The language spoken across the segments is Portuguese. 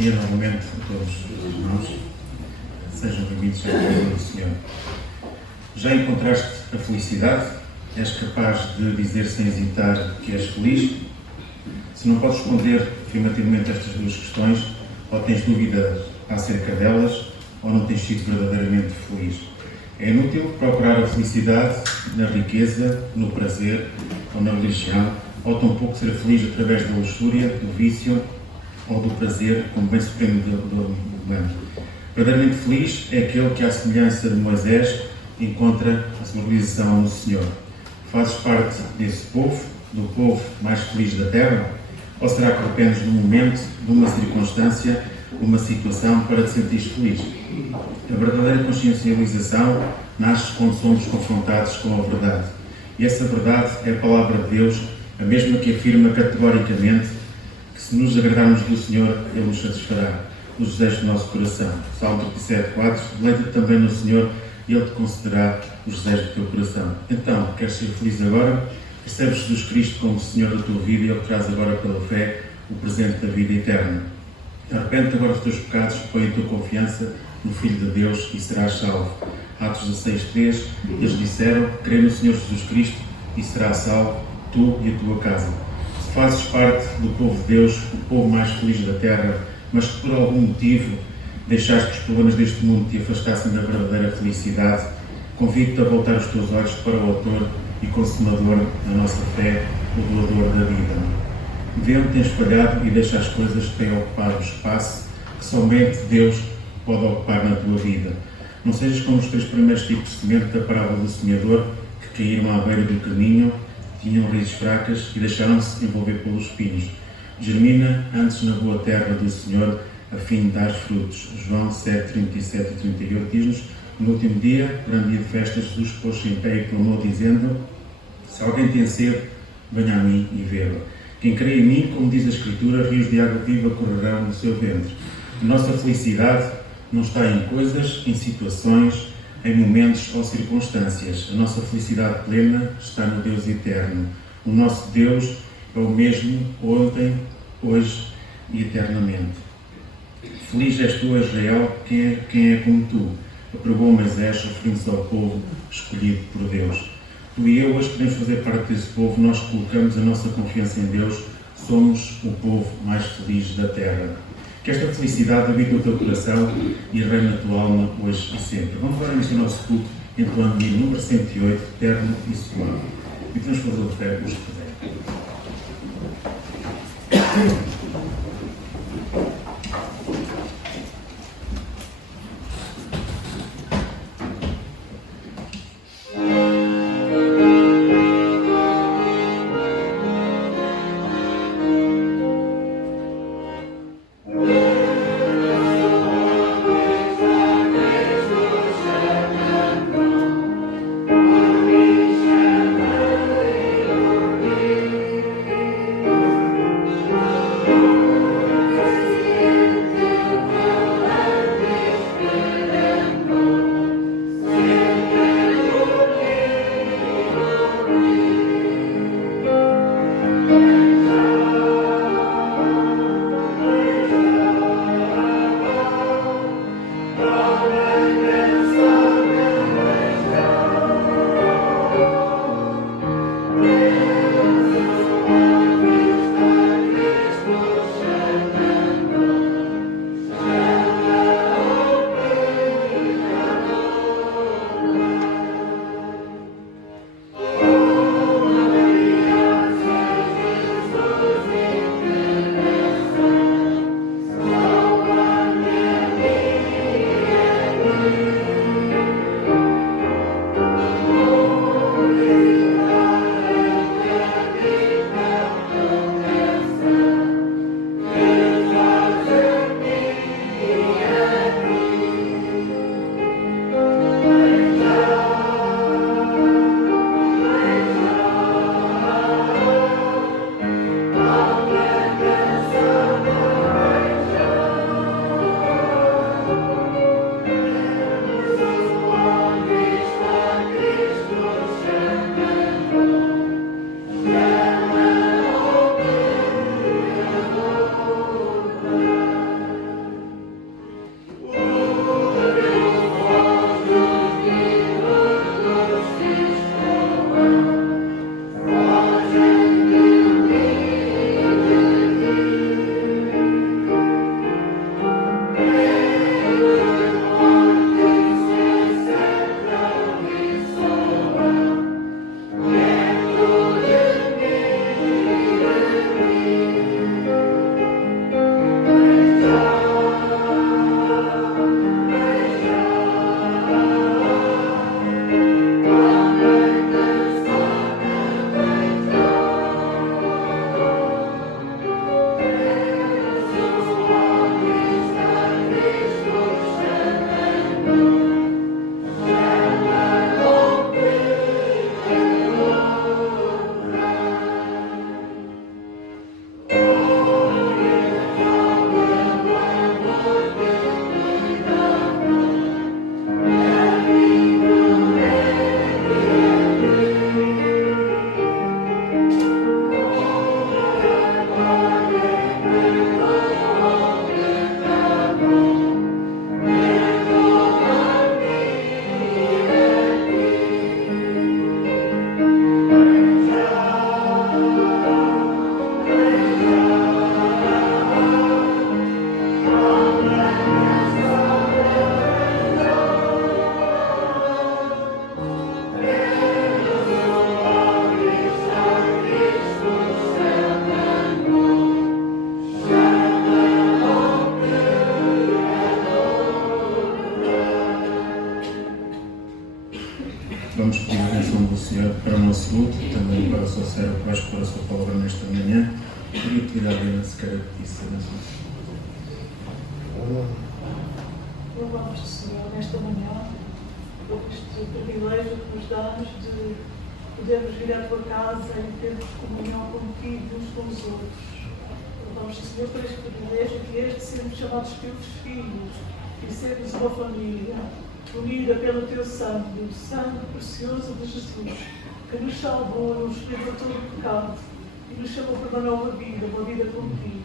dia novamente a todos os irmãos. Sejam bem-vindos à casa do Senhor. Já encontraste a felicidade? És capaz de dizer sem hesitar que és feliz? Se não podes responder afirmativamente a estas duas questões, ou tens dúvida acerca delas, ou não tens sido verdadeiramente feliz. É inútil procurar a felicidade na riqueza, no prazer ou na religião, ou tampouco ser feliz através da luxúria, do vício ou do prazer como bem supremo do momento. Verdadeiramente feliz é aquele que, à semelhança de Moisés, encontra a sua realização no Senhor. Fazes parte desse povo, do povo mais feliz da terra? Ou será que dependes de um momento, de uma circunstância, de uma situação para te sentires feliz? A verdadeira consciencialização nasce quando somos confrontados com a verdade. E essa verdade é a palavra de Deus, a mesma que afirma categoricamente que se nos agradarmos do Senhor, Ele nos satisfará os desejos do nosso coração. Salmo 37:4, deleita-te também no Senhor e Ele te concederá os desejos do teu coração. Então, queres ser feliz agora? Recebes Jesus Cristo como Senhor da tua vida e Ele traz agora pela fé o presente da vida eterna. Arrepende-te agora dos teus pecados, põe a tua confiança no Filho de Deus e serás salvo. Atos 16:3, eles disseram: crê no Senhor Jesus Cristo e serás salvo, tu e a tua casa. Se fazes parte do povo de Deus, o povo mais feliz da terra, mas que por algum motivo deixaste que os problemas deste mundo te afastassem da verdadeira felicidade, convido-te a voltar os teus olhos para o autor e consumador da nossa fé, o doador da vida. Vê onde tens falhado e deixa as coisas que têm ocupado o espaço que somente Deus pode ocupar na tua vida. Não sejas como os três primeiros tipos de semente da parábola do semeador, que caíram à beira do caminho, tinham raízes fracas e deixaram-se envolver pelos espinhos. Germina antes na boa terra do Senhor, a fim de dar frutos. João 7:37 e 38 diz-nos: no último dia, grande dia de festa, Jesus pôs-se em pé e clamou, dizendo: se alguém tem sede, venha a mim e beba. Quem crê em mim, como diz a Escritura, rios de água viva correrão no seu ventre. A nossa felicidade não está em coisas, em situações, em momentos ou circunstâncias. A nossa felicidade plena está no Deus eterno. O nosso Deus é o mesmo ontem, hoje e eternamente. Feliz és tu, Israel, quem é como tu? Aprovou Moisés, referindo-se ao povo escolhido por Deus. Tu e eu hoje podemos fazer parte desse povo. Nós colocamos a nossa confiança em Deus, somos o povo mais feliz da terra. Que esta felicidade habite no teu coração e reine na tua alma hoje e sempre. Vamos agora neste nosso culto, entoando o hino número 108, terno e suave. E vamos fazer o pé os que puderem. vamos pedir a atenção do Senhor para o nosso luto e também para o seu servo que vai expor a sua palavra nesta manhã. Queria pedir à Helena se quer pedir-se a benção. Louvamos-te, Senhor, nesta manhã, por este privilégio que nos dás de podermos vir à tua casa e termos comunhão contigo uns com os outros. Louvamos-te, Senhor, por este privilégio que és de sermos chamados teus filhos e sermos uma família unida pelo teu sangue, o sangue precioso de Jesus, que nos salvou, nos libertou do pecado e nos chamou para uma nova vida, uma vida contigo.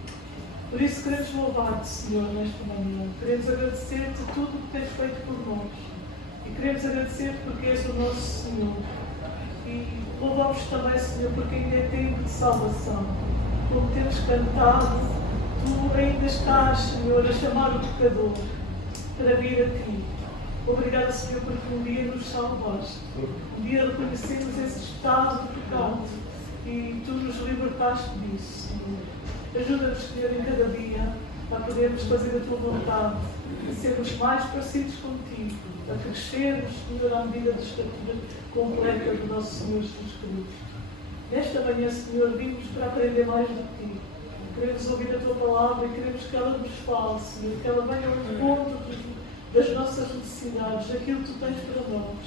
Por isso queremos louvar-te, Senhor, nesta manhã. Queremos agradecer-te tudo o que tens feito por nós. E queremos agradecer-te porque és o nosso Senhor. E louvamos-te também, Senhor, porque ainda é tempo de salvação. Como temos cantado, tu ainda estás, Senhor, a chamar o pecador para vir a ti. Obrigada, Senhor, porque um dia nos salvaste. Um dia reconhecemos esse estado de pecado e tu nos libertaste disso, Senhor. Ajuda-nos, Senhor, em cada dia a podermos fazer a tua vontade, a sermos mais parecidos contigo, a crescermos, Senhor, à medida da estatura completa do nosso Senhor Jesus Cristo. Nesta manhã, Senhor, vimos para aprender mais de ti. Queremos ouvir a tua palavra e queremos que ela nos fale, Senhor, que ela venha ao encontro das nossas necessidades, daquilo que tu tens para nós.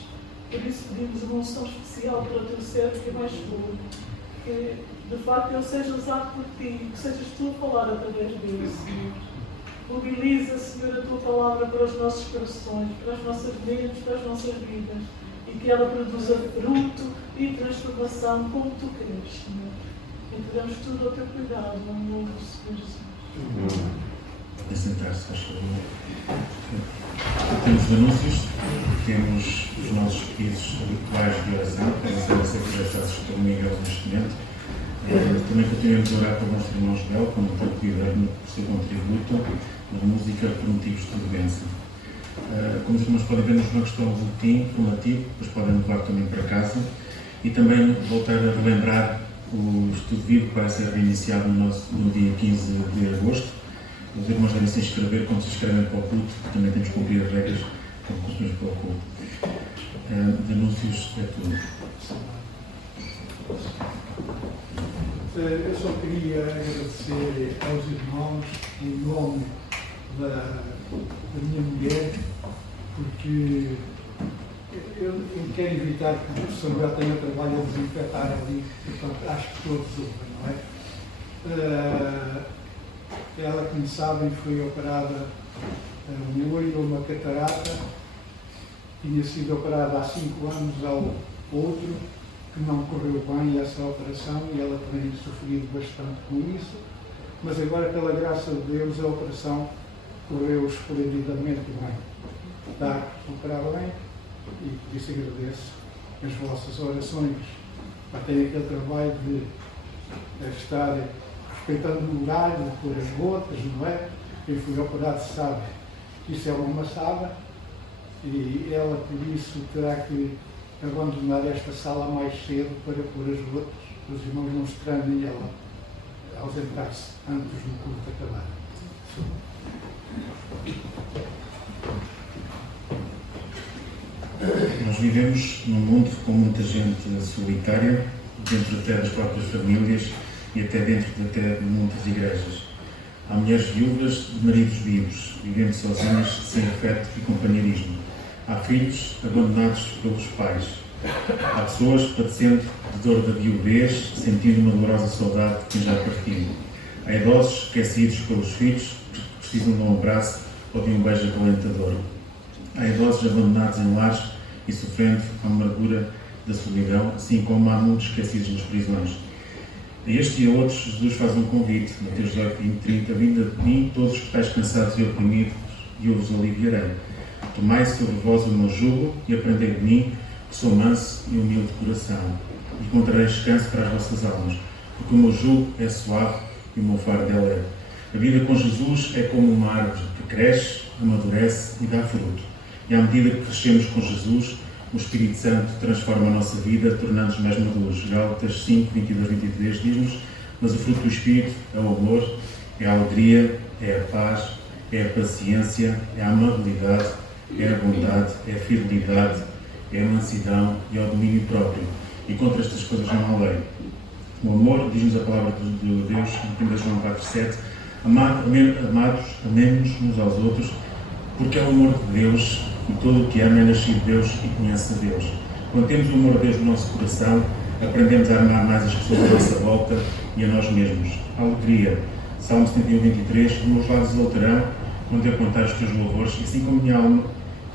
Por isso pedimos uma unção especial para o teu servo que é mais puro, que de facto ele seja usado por ti, que sejas tu a falar através dele, Senhor. Mobiliza, Senhor, a tua palavra para os nossos corações, para as nossas mentes, para as nossas vidas, e que ela produza fruto e transformação como tu queres, Senhor. Entregamos tudo ao teu cuidado, no nome do Senhor Jesus. Podem sentar-se, faz favor. Temos anúncios, temos os nossos pedidos habituais de oração, que podem ser a ser projetados por Miguel neste momento. Também continuamos a orar para o nosso irmão Joel, como está pedido por seu contributo na música por motivos de doença. Como os irmãos podem ver, nos bancos está o boletim informativo, depois podem levar também para casa. E também voltar a relembrar o estudo vivo que vai ser reiniciado no dia 15 de agosto. Os irmãos devem se inscrever quando se inscrevem para o culto, porque também temos que cumprir as regras que cumprimos para o culto. Denúncios é tudo. Eu só queria agradecer aos irmãos em nome da minha mulher, porque eu quero evitar que o Samuel tenha trabalho a desinfetar ali, portanto acho que todos ouvem, não é? Ela, como sabem, foi operada um olho, uma catarata, tinha sido operada há 5 anos ao outro, que não correu bem essa operação e ela tem sofrido bastante com isso, mas agora, pela graça de Deus, a operação correu esplendidamente bem. Está a recuperar bem e por isso agradeço as vossas orações. Tem aquele trabalho de estar respeitando o horário, de pôr as gotas, não é? Quem foi operado sabe que isso é uma maçada e ela, por isso, terá que abandonar esta sala mais cedo para pôr as gotas, para os irmãos não estranhem ela ausentar-se antes do culto acabar. Nós vivemos num mundo com muita gente solitária, dentro até das próprias famílias e até dentro de muitas igrejas. Há mulheres viúvas de maridos vivos, vivendo sozinhas, sem afeto e companheirismo. Há filhos abandonados pelos pais. Há pessoas padecendo de dor da viuvez, sentindo uma dolorosa saudade de quem já partiu. Há idosos esquecidos pelos filhos, que precisam de um abraço ou de um beijo acalentador. Há idosos abandonados em lares e sofrendo a amargura da solidão, assim como há muitos esquecidos nas prisões. A este e a outros, Jesus faz um convite, Mateus 18, 20, 30, vinde a mim todos os que estáis cansados e oprimidos, e eu vos aliviarei. Tomai sobre vós o meu jugo e aprendei de mim, que sou manso e humilde de coração. E encontrareis descanso para as vossas almas, porque o meu jugo é suave e o meu fardo é leve. A vida com Jesus é como uma árvore que cresce, amadurece e dá fruto. E à medida que crescemos com Jesus, o Espírito Santo transforma a nossa vida, tornando-nos mais maduros. Gálatas 5, 22, 23 diz-nos: mas o fruto do Espírito é o amor, é a alegria, é a paz, é a paciência, é a amabilidade, é a bondade, é a fidelidade, é a mansidão e ao domínio próprio. E contra estas coisas não há lei. O amor, diz-nos a palavra de Deus, em 1 João 4,7, amados, amemos uns aos outros, porque é o amor de Deus, e todo o que ama é nascido de Deus e conhece a Deus. Quando temos o amor de Deus no nosso coração, aprendemos a amar mais as pessoas à nossa volta e a nós mesmos. Alegria. Salmo 71:23, os meus lábios exaltarão quando eu contar os teus louvores, assim como minha alma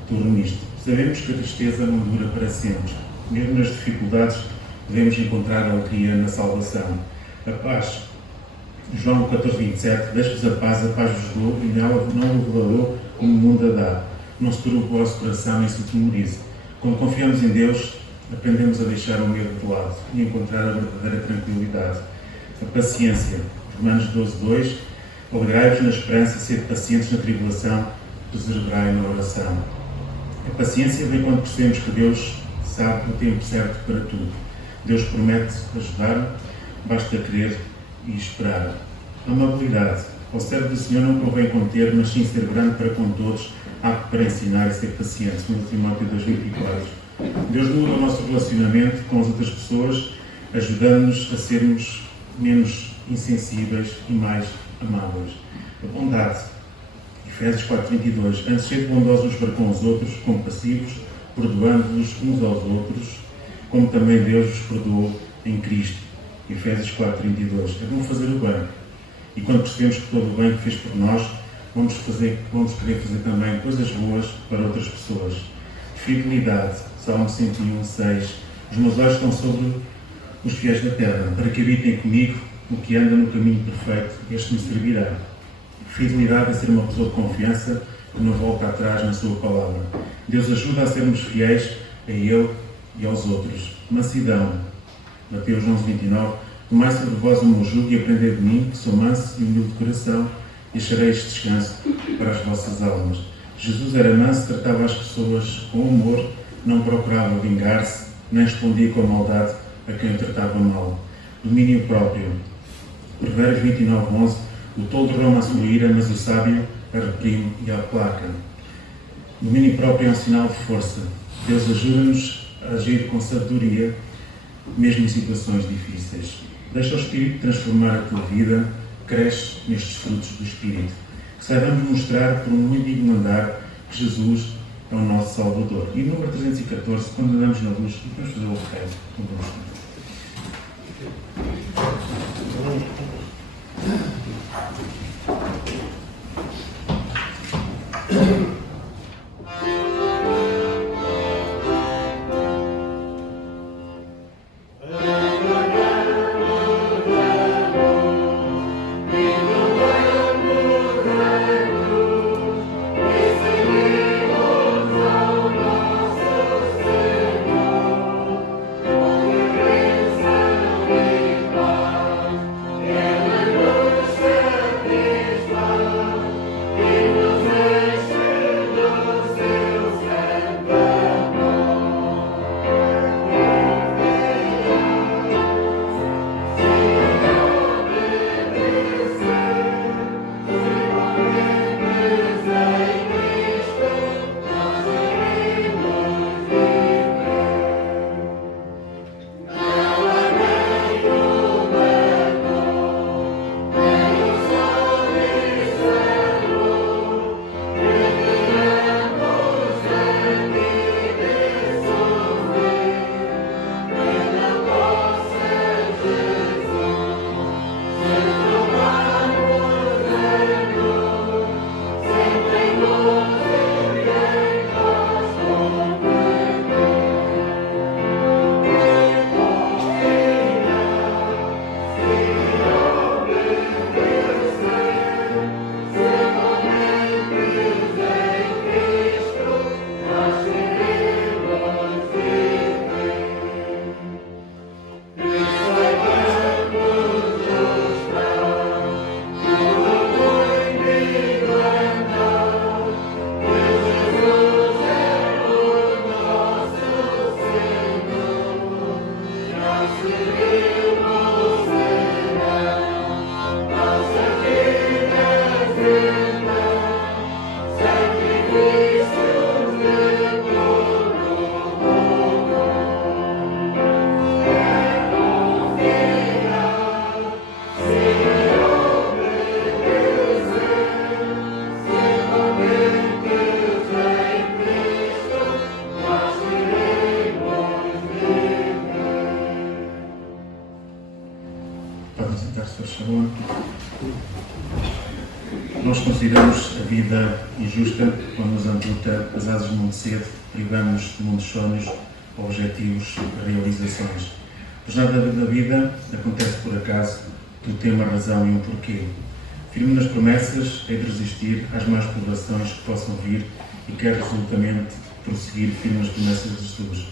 tudo nisto. Sabemos que a tristeza não dura para sempre. Mesmo nas dificuldades, devemos encontrar alegria na salvação. A paz. João 14:27, deixe-vos a paz vos dou, e nela não o valor como o mundo a dá. Não se turbe o vosso coração e se atemorize. Quando confiamos em Deus, aprendemos a deixar o medo de lado e encontrar a verdadeira tranquilidade. A paciência. Romanos 12:2, alegrai-vos na esperança, sede pacientes na tribulação, perseverai na oração. A paciência vem quando percebemos que Deus sabe o tempo certo para tudo. Deus promete ajudar, basta querer e esperar. A amabilidade. Ao servo do Senhor não convém conter, mas sim ser grande para com todos, apto para ensinar e ser paciente. 2 Timóteo 2:24. Deus muda o nosso relacionamento com as outras pessoas, ajudando-nos a sermos menos insensíveis e mais amáveis. A bondade. Efésios 4:22. Antes sede bondosos para com os outros, compassivos, perdoando-vos uns aos outros, como também Deus vos perdoou em Cristo. Efésios 4:32. É bom fazer o bem. E quando percebemos que todo o bem que fez por nós, vamos querer fazer também coisas boas para outras pessoas. Fidelidade. Salmo 101:6. Os meus olhos estão sobre os fiéis da terra, para que habitem comigo o que anda no caminho perfeito, este me servirá. Fidelidade é ser uma pessoa de confiança que não volta atrás na sua palavra. Deus ajuda a sermos fiéis a Ele e aos outros. Mansidão. Mateus 11:29. Tomai sobre vós o meu jugo e aprendei de mim, que sou manso e humilde de coração, e achareis descanso para as vossas almas. Jesus era manso, tratava as pessoas com amor, não procurava vingar-se, nem respondia com maldade a quem o tratava mal. Domínio próprio. Provérbios 29:11. O tolo derrama a sua ira, mas o sábio a reprime e a aplaca. Domínio próprio é um sinal de força. Deus ajuda-nos a agir com sabedoria, mesmo em situações difíceis. Deixa o Espírito transformar a tua vida, cresce nestes frutos do Espírito. Que saibamos mostrar por um muito digno andar que Jesus é o nosso Salvador. E número 314, quando andamos na luz, vamos fazer o resto convosco. vivemos a vida injusta quando nos amputa as asas muito cedo, privamos de muitos sonhos, objetivos, realizações. Pois nada da vida acontece por acaso, tudo tem uma razão e um porquê. Firme nas promessas é de resistir às más provações que possam vir e quer resolutamente prosseguir firme nas promessas de Jesus.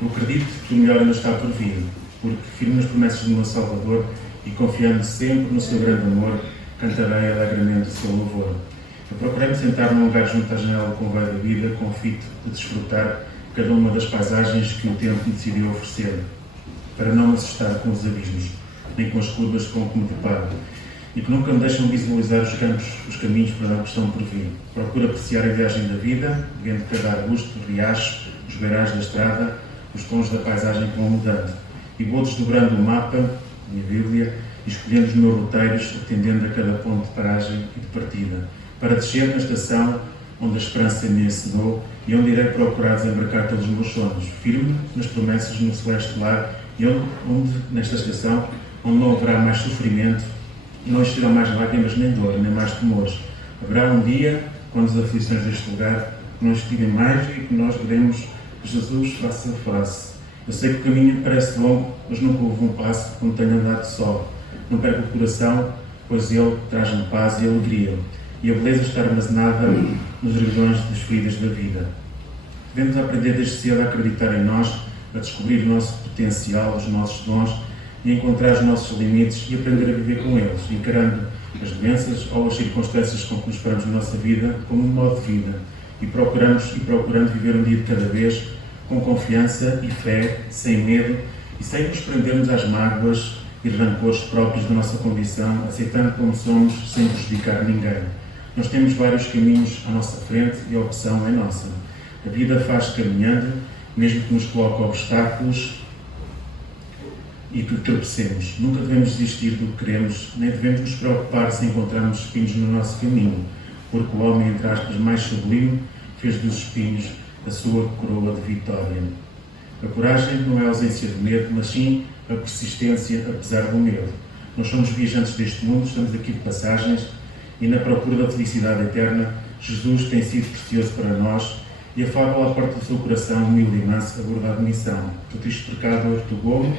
Eu acredito que o melhor ainda está por vir, porque firme nas promessas do meu Salvador e confiando sempre no seu grande amor, cantarei alegremente o seu louvor. Eu procurei-me sentar num lugar junto à janela com o véio da vida, com o fito de desfrutar cada uma das paisagens que o tempo me decidiu oferecer, para não me assustar com os abismos, nem com as curvas com que me deparo, e que nunca me deixam visualizar os campos, os caminhos para que estão por vir. Procuro apreciar a viagem da vida, vendo cada arbusto, riacho, os beirais da estrada, os tons da paisagem que vão mudando, e vou desdobrando o mapa, a minha Bíblia, e escolhendo os meus roteiros, atendendo a cada ponto de paragem e de partida, para descer na estação onde a esperança me ensinou e onde irei procurar desembarcar todos os meus sonhos, firme nas promessas no celeste lar, e onde nesta estação, onde não haverá mais sofrimento, e não existirão mais lágrimas, nem dor, nem mais temores. Haverá um dia, quando as aflições deste lugar não existirem mais e que nós veremos Jesus face a face. Eu sei que o caminho parece longo, mas nunca houve um passo quando tenho andado só. Não perco o coração, pois ele traz-me paz e alegria, e a beleza está armazenada nos regiões das feridas da vida. Devemos aprender desde cedo a acreditar em nós, a descobrir o nosso potencial, os nossos dons, e encontrar os nossos limites e aprender a viver com eles, encarando as doenças ou as circunstâncias com que nos paramos na nossa vida como um modo de vida, e procurando viver um dia de cada vez, com confiança e fé, sem medo e sem nos prendermos às mágoas e rancores próprios da nossa condição, aceitando como somos, sem prejudicar ninguém. Nós temos vários caminhos à nossa frente e a opção é nossa. A vida faz caminhando, mesmo que nos coloque obstáculos e que tropecemos. Nunca devemos desistir do que queremos, nem devemos nos preocupar se encontrarmos espinhos no nosso caminho, porque o homem, entre aspas, mais sublime, fez dos espinhos a sua coroa de vitória. A coragem não é a ausência de medo, mas sim a persistência apesar do medo. Nós somos viajantes deste mundo, estamos aqui de passagens e na procura da felicidade eterna, Jesus tem sido precioso para nós e afável à parte do seu coração, humilde e manso, abordar de missão. Do triste pecado ortogou,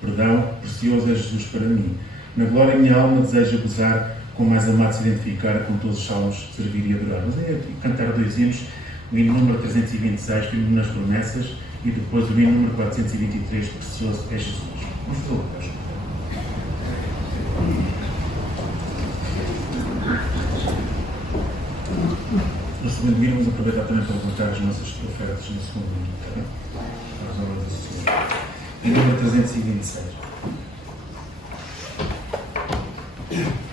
perdão, precioso é Jesus para mim. Na glória minha alma deseja gozar, com mais amado se identificar, com todos os salmos servir e adorar. Mas é cantar dois hinos, o hino número 326, firme nas promessas, e depois o hino número 423, precioso é Jesus. Vamos colocar. No segundo hino, vamos aproveitar também para colocar as nossas ofertas no segundo hino, tá bem? Às obras do Senhor. Hino número 326. Jesus.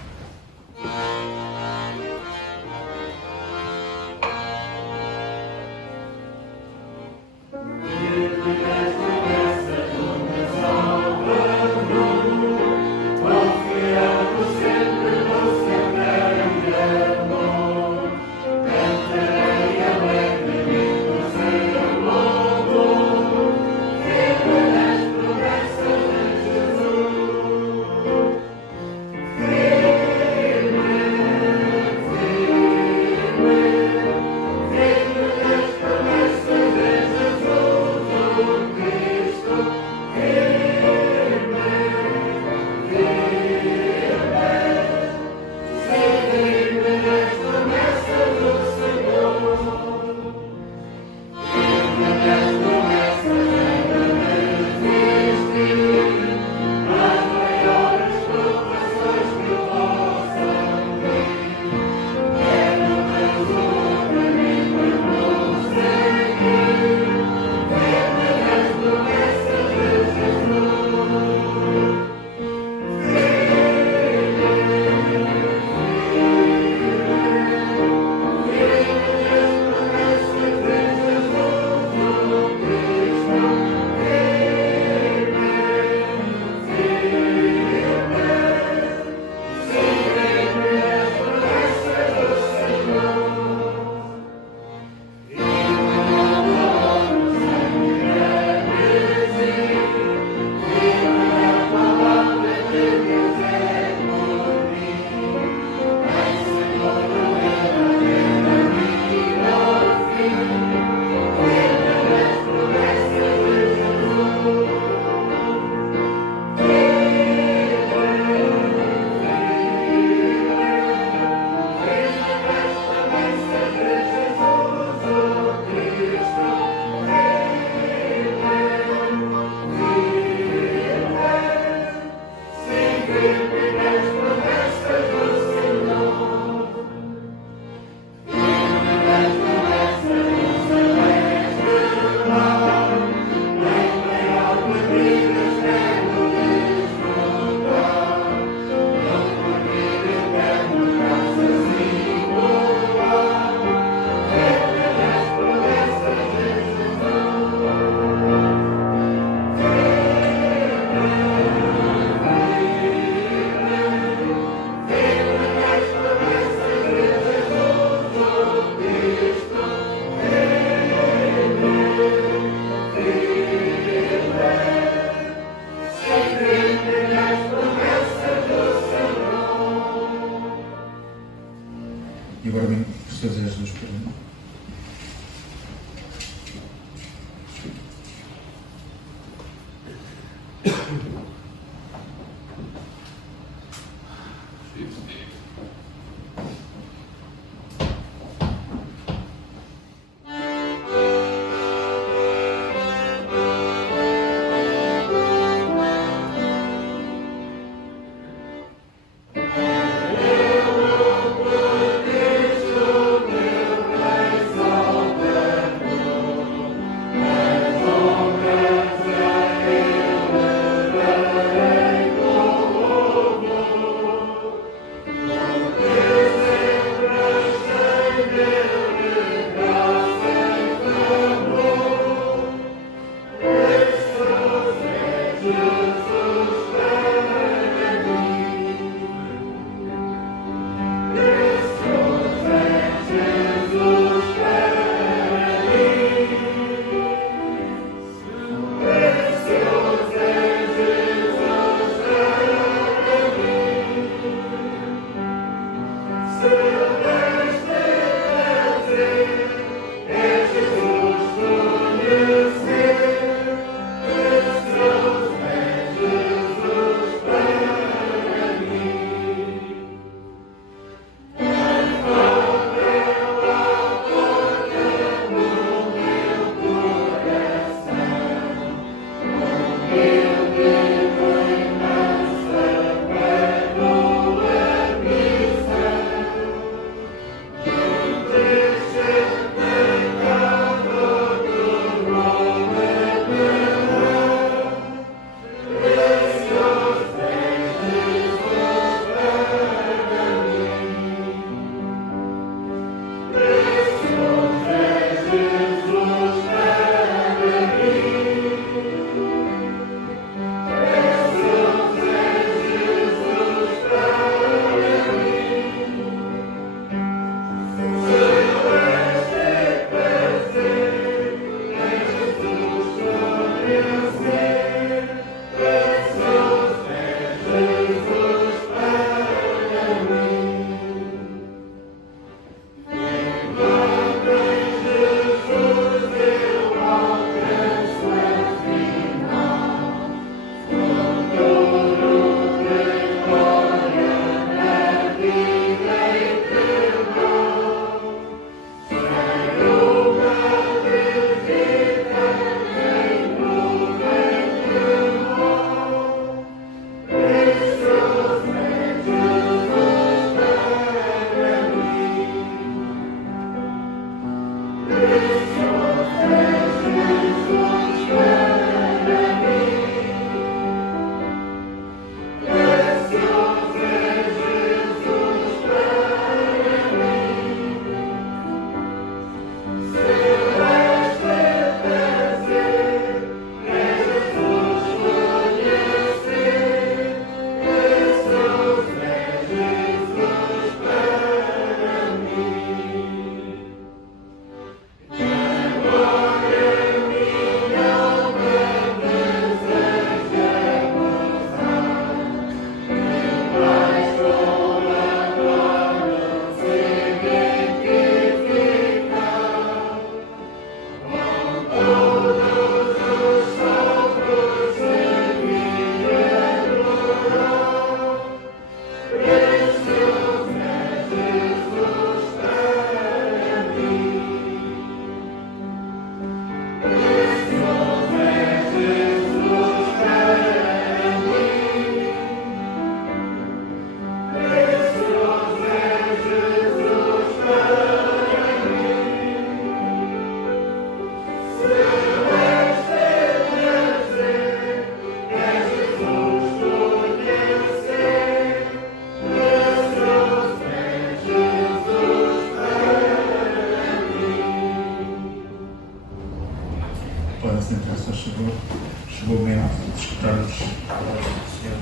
Podem sentar, só chegou o momento de escutarmos a palavra do Senhor.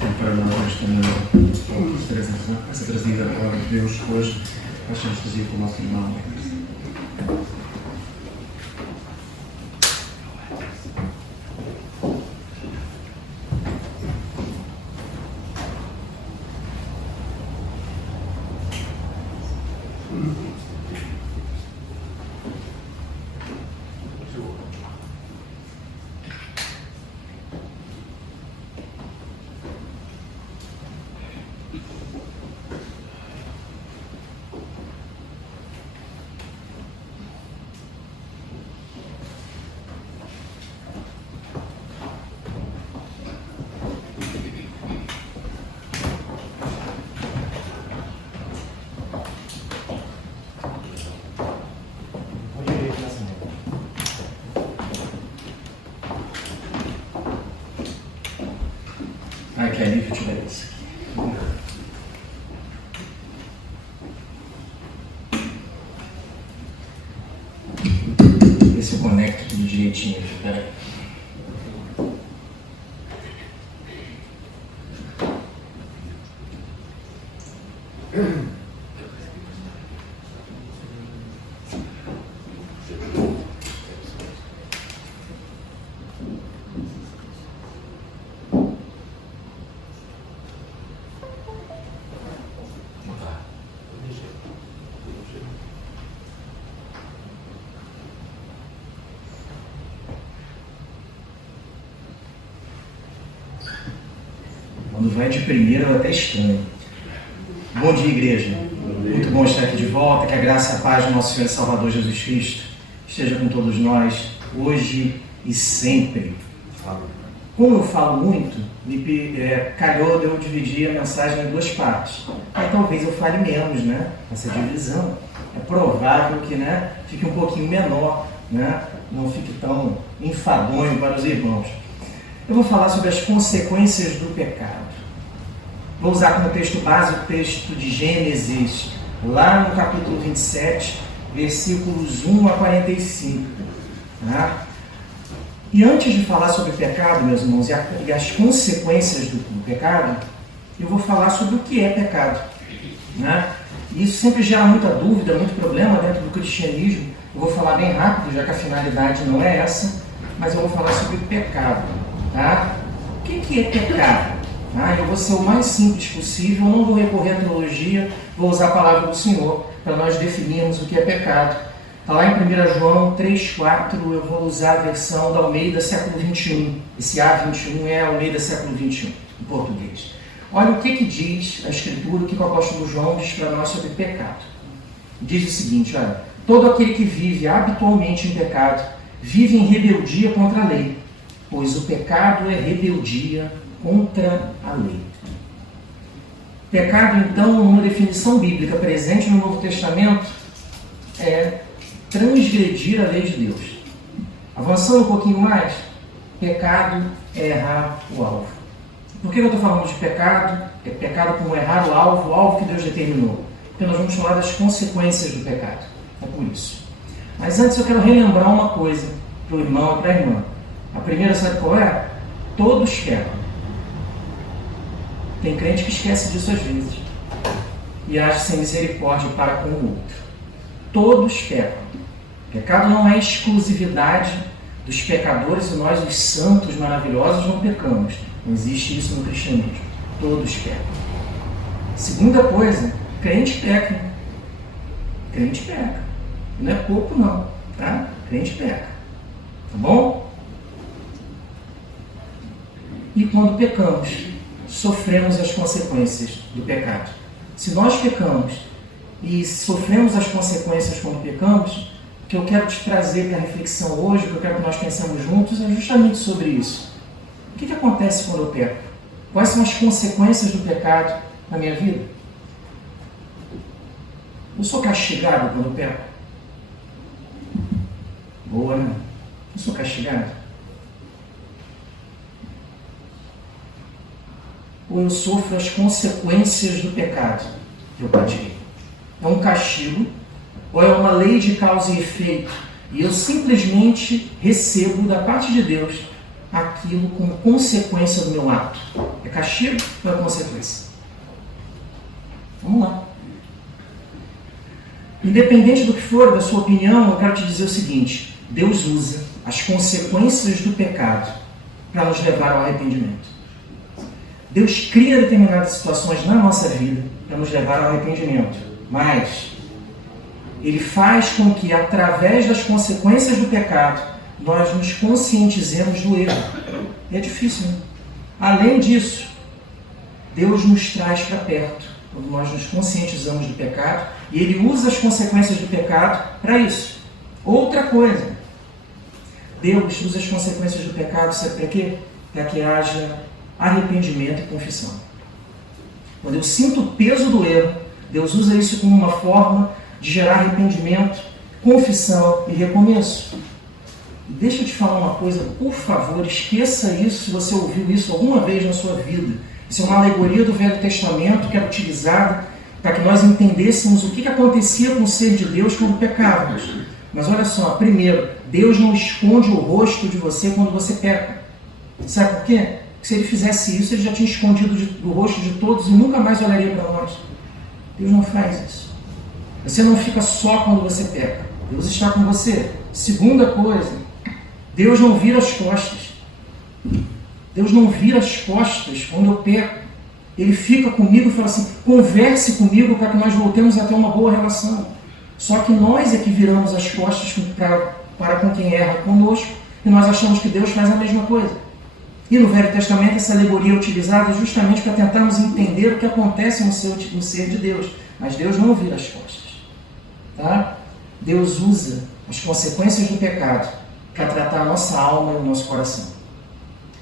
Tem para nós esta manhã, essa trazida a palavra de Deus hoje, nós temos trazido para o nosso irmão. Ai, que alívio tiver isso aqui. Ver se eu conecto tudo direitinho. Espera aí. Quando vai de primeira, eu até estranho. Bom dia, igreja. Muito bom estar aqui de volta. Que a graça e a paz do nosso Senhor e Salvador Jesus Cristo esteja com todos nós, hoje e sempre. Como eu falo muito, calhou de eu dividir a mensagem em duas partes. Aí talvez eu fale menos, né? Essa divisão. É provável que, né, fique um pouquinho menor, né? Não fique tão enfadonho para os irmãos. Eu vou falar sobre as consequências do pecado. Vou usar como texto base o texto de Gênesis, lá no capítulo 27, versículos 1 a 45. Tá? E antes de falar sobre o pecado, meus irmãos, e as consequências do pecado, eu vou falar sobre o que é pecado. Né? Isso sempre gera muita dúvida, muito problema dentro do cristianismo. Eu vou falar bem rápido, já que a finalidade não é essa, mas eu vou falar sobre o pecado. Tá? O que é pecado? Tá? Eu vou ser o mais simples possível, não vou recorrer à teologia, vou usar a palavra do Senhor para nós definirmos o que é pecado. Está lá em 1 João 3,4, eu vou usar a versão da Almeida século XXI. Esse A21 é a Almeida século XXI, em português. Olha o que diz a Escritura, o que o apóstolo João diz para nós sobre pecado. Diz o seguinte, olha, todo aquele que vive habitualmente em pecado, vive em rebeldia contra a lei, pois o pecado é rebeldia contra a lei. Pecado, então, uma definição bíblica presente no Novo Testamento, é transgredir a lei de Deus. Avançando um pouquinho mais, pecado é errar o alvo. Por que eu estou falando de pecado? É pecado como errar o alvo que Deus determinou. Porque nós vamos falar das consequências do pecado. É por isso. Mas antes eu quero relembrar uma coisa para o irmão e para a irmã. A primeira, sabe qual é? Todos pecam. Tem crente que esquece disso às vezes e age sem misericórdia para com o outro. Todos pecam. Pecado não é exclusividade dos pecadores e nós, os santos maravilhosos, não pecamos. Não existe isso no cristianismo. Todos pecam. Segunda coisa, crente peca. Crente peca. Não é pouco não, tá? Crente peca. Tá bom? E quando pecamos, sofremos as consequências do pecado. Se nós pecamos e sofremos as consequências quando pecamos, o que eu quero te trazer para a reflexão hoje, o que eu quero que nós pensemos juntos, é justamente sobre isso. O que acontece quando eu peco? Quais são as consequências do pecado na minha vida? Eu sou castigado quando eu peco? Boa, né? Eu sou castigado? Ou eu sofro as consequências do pecado que eu pratiquei? É um castigo, ou é uma lei de causa e efeito, e eu simplesmente recebo da parte de Deus aquilo como consequência do meu ato? É castigo ou é consequência? Vamos lá. Independente do que for, da sua opinião, eu quero te dizer o seguinte: Deus usa as consequências do pecado para nos levar ao arrependimento. Deus cria determinadas situações na nossa vida para nos levar ao arrependimento, mas Ele faz com que, através das consequências do pecado, nós nos conscientizemos do erro. E é difícil, né? Além disso, Deus nos traz para perto, quando nós nos conscientizamos do pecado, e Ele usa as consequências do pecado para isso. Outra coisa, Deus usa as consequências do pecado, sabe para quê? Para que haja arrependimento e confissão. Quando eu sinto o peso do erro, Deus usa isso como uma forma de gerar arrependimento, confissão e recomeço. Deixa eu te falar uma coisa, por favor, esqueça isso se você ouviu isso alguma vez na sua vida. Isso é uma alegoria do Velho Testamento que era utilizada para que nós entendêssemos o que acontecia com o ser de Deus quando pecávamos. Mas olha só, primeiro, Deus não esconde o rosto de você quando você peca. Sabe por quê? Porque se Ele fizesse isso, Ele já tinha escondido do rosto de todos e nunca mais olharia para nós. Deus não faz isso. Você não fica só quando você peca. Deus está com você. Segunda coisa, Deus não vira as costas. Deus não vira as costas quando eu peco. Ele fica comigo e fala assim: converse comigo para que nós voltemos a ter uma boa relação. Só que nós é que viramos as costas para com quem erra conosco e nós achamos que Deus faz a mesma coisa. E no Velho Testamento essa alegoria é utilizada justamente para tentarmos entender o que acontece no ser de Deus. Mas Deus não vira as costas. Tá? Deus usa as consequências do pecado para tratar a nossa alma e o nosso coração.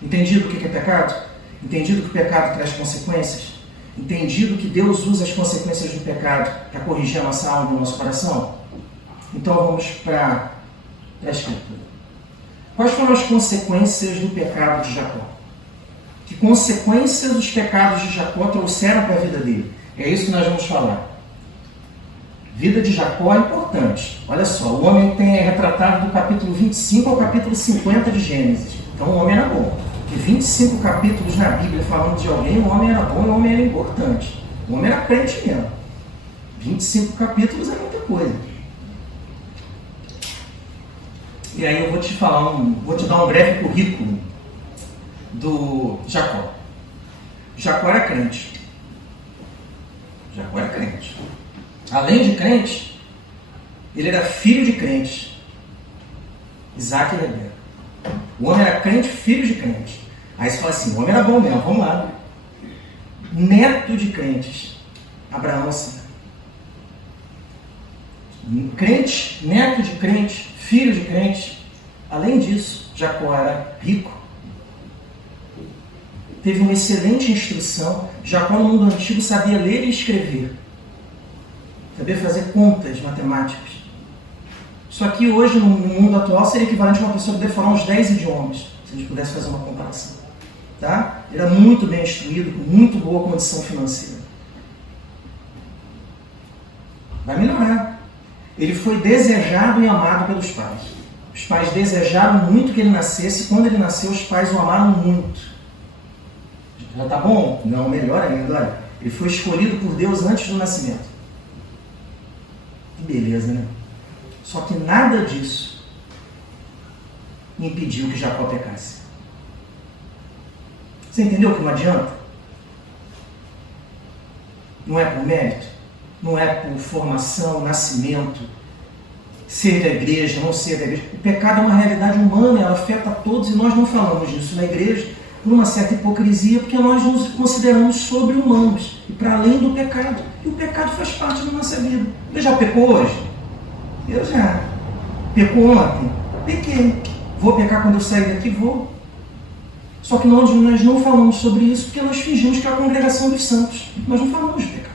Entendido o que é pecado? Entendido que o pecado traz consequências? Entendido que Deus usa as consequências do pecado para corrigir a nossa alma e o nosso coração? Então vamos para a Escritura. Quais foram as consequências do pecado de Jacó? Que consequências os pecados de Jacó trouxeram para a vida dele? É isso que nós vamos falar. Vida de Jacó é importante. Olha só, o homem é retratado do capítulo 25 ao capítulo 50 de Gênesis. Então o homem era bom. De 25 capítulos na Bíblia falando de alguém, o homem era bom e o homem era importante. O homem era crente mesmo. 25 capítulos é muita coisa. E aí eu vou te falar, vou te dar um breve currículo do Jacó. Jacó era crente. Jacó era crente. Além de crente, ele era filho de crente. Isaac e Rebeca. O homem era crente, filho de crente. Aí você fala assim, o homem era bom mesmo, vamos lá. Neto de crentes. Abraão, Sara. Crente, neto de crente, filho de crente. Além disso, Jacó era rico. Teve uma excelente instrução. Jacó, no mundo antigo, sabia ler e escrever. Sabia fazer contas matemáticas. Isso aqui hoje, no mundo atual, seria equivalente a uma pessoa que deve falar uns 10 idiomas, se a gente pudesse fazer uma comparação. Tá? Ele era muito bem instruído, com muito boa condição financeira. Vai melhorar. Ele foi desejado e amado pelos pais. Os pais desejaram muito que ele nascesse, e quando ele nasceu, os pais o amaram muito. Já tá bom? Não, melhor ainda. Olha, ele foi escolhido por Deus antes do nascimento. Que beleza, né? Só que nada disso impediu que Jacó pecasse. Você entendeu que não adianta? Não é por mérito, não é por formação, nascimento, ser da igreja, não ser da igreja. O pecado é uma realidade humana, ela afeta todos e nós não falamos disso na igreja por uma certa hipocrisia, porque nós nos consideramos sobre-humanos e para além do pecado. E o pecado faz parte da nossa vida. Você já pecou hoje? Eu já. Pecou ontem? Pequei. Vou pecar quando eu sair daqui? Vou. Só que nós não falamos sobre isso porque nós fingimos que é a congregação dos santos. Nós não falamos de pecado.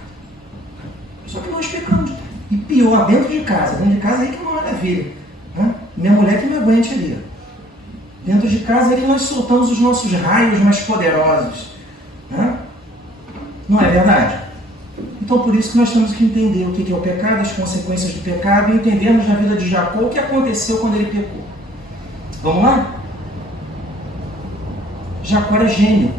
Só que nós pecamos. E pior, dentro de casa. Dentro de casa aí que é uma maravilha. Né? Minha mulher que me aguente ali. Dentro de casa é que nós soltamos os nossos raios mais poderosos. Né? Não é verdade? Então por isso que nós temos que entender o que é o pecado, as consequências do pecado e entendermos na vida de Jacó o que aconteceu quando ele pecou. Vamos lá? Jacó era gêmeo.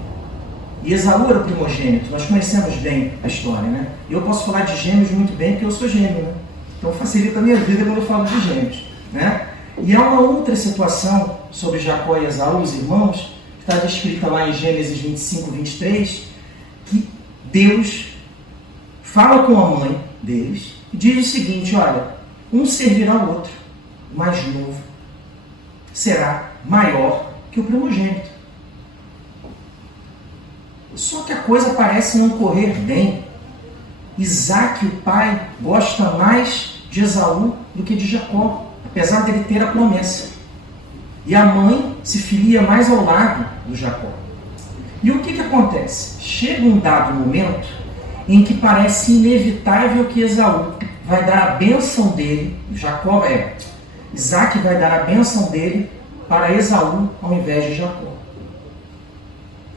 E Esaú era o primogênito. Nós conhecemos bem a história, né? Eu posso falar de gêmeos muito bem porque eu sou gêmeo, né? Então facilita a minha vida quando eu falo de gêmeos, né? E há uma outra situação sobre Jacó e Esaú, os irmãos, que está descrita lá em Gênesis 25, 23, que Deus fala com a mãe deles e diz o seguinte: olha, um servirá ao outro, o mais novo será maior que o primogênito. Só que a coisa parece não correr bem. Isaac, o pai, gosta mais de Esaú do que de Jacó, apesar dele ter a promessa. E a mãe se filia mais ao lado do Jacó. E o que acontece? Chega um dado momento em que parece inevitável que Esaú vai dar a bênção dele, Isaac vai dar a bênção dele para Esaú ao invés de Jacó.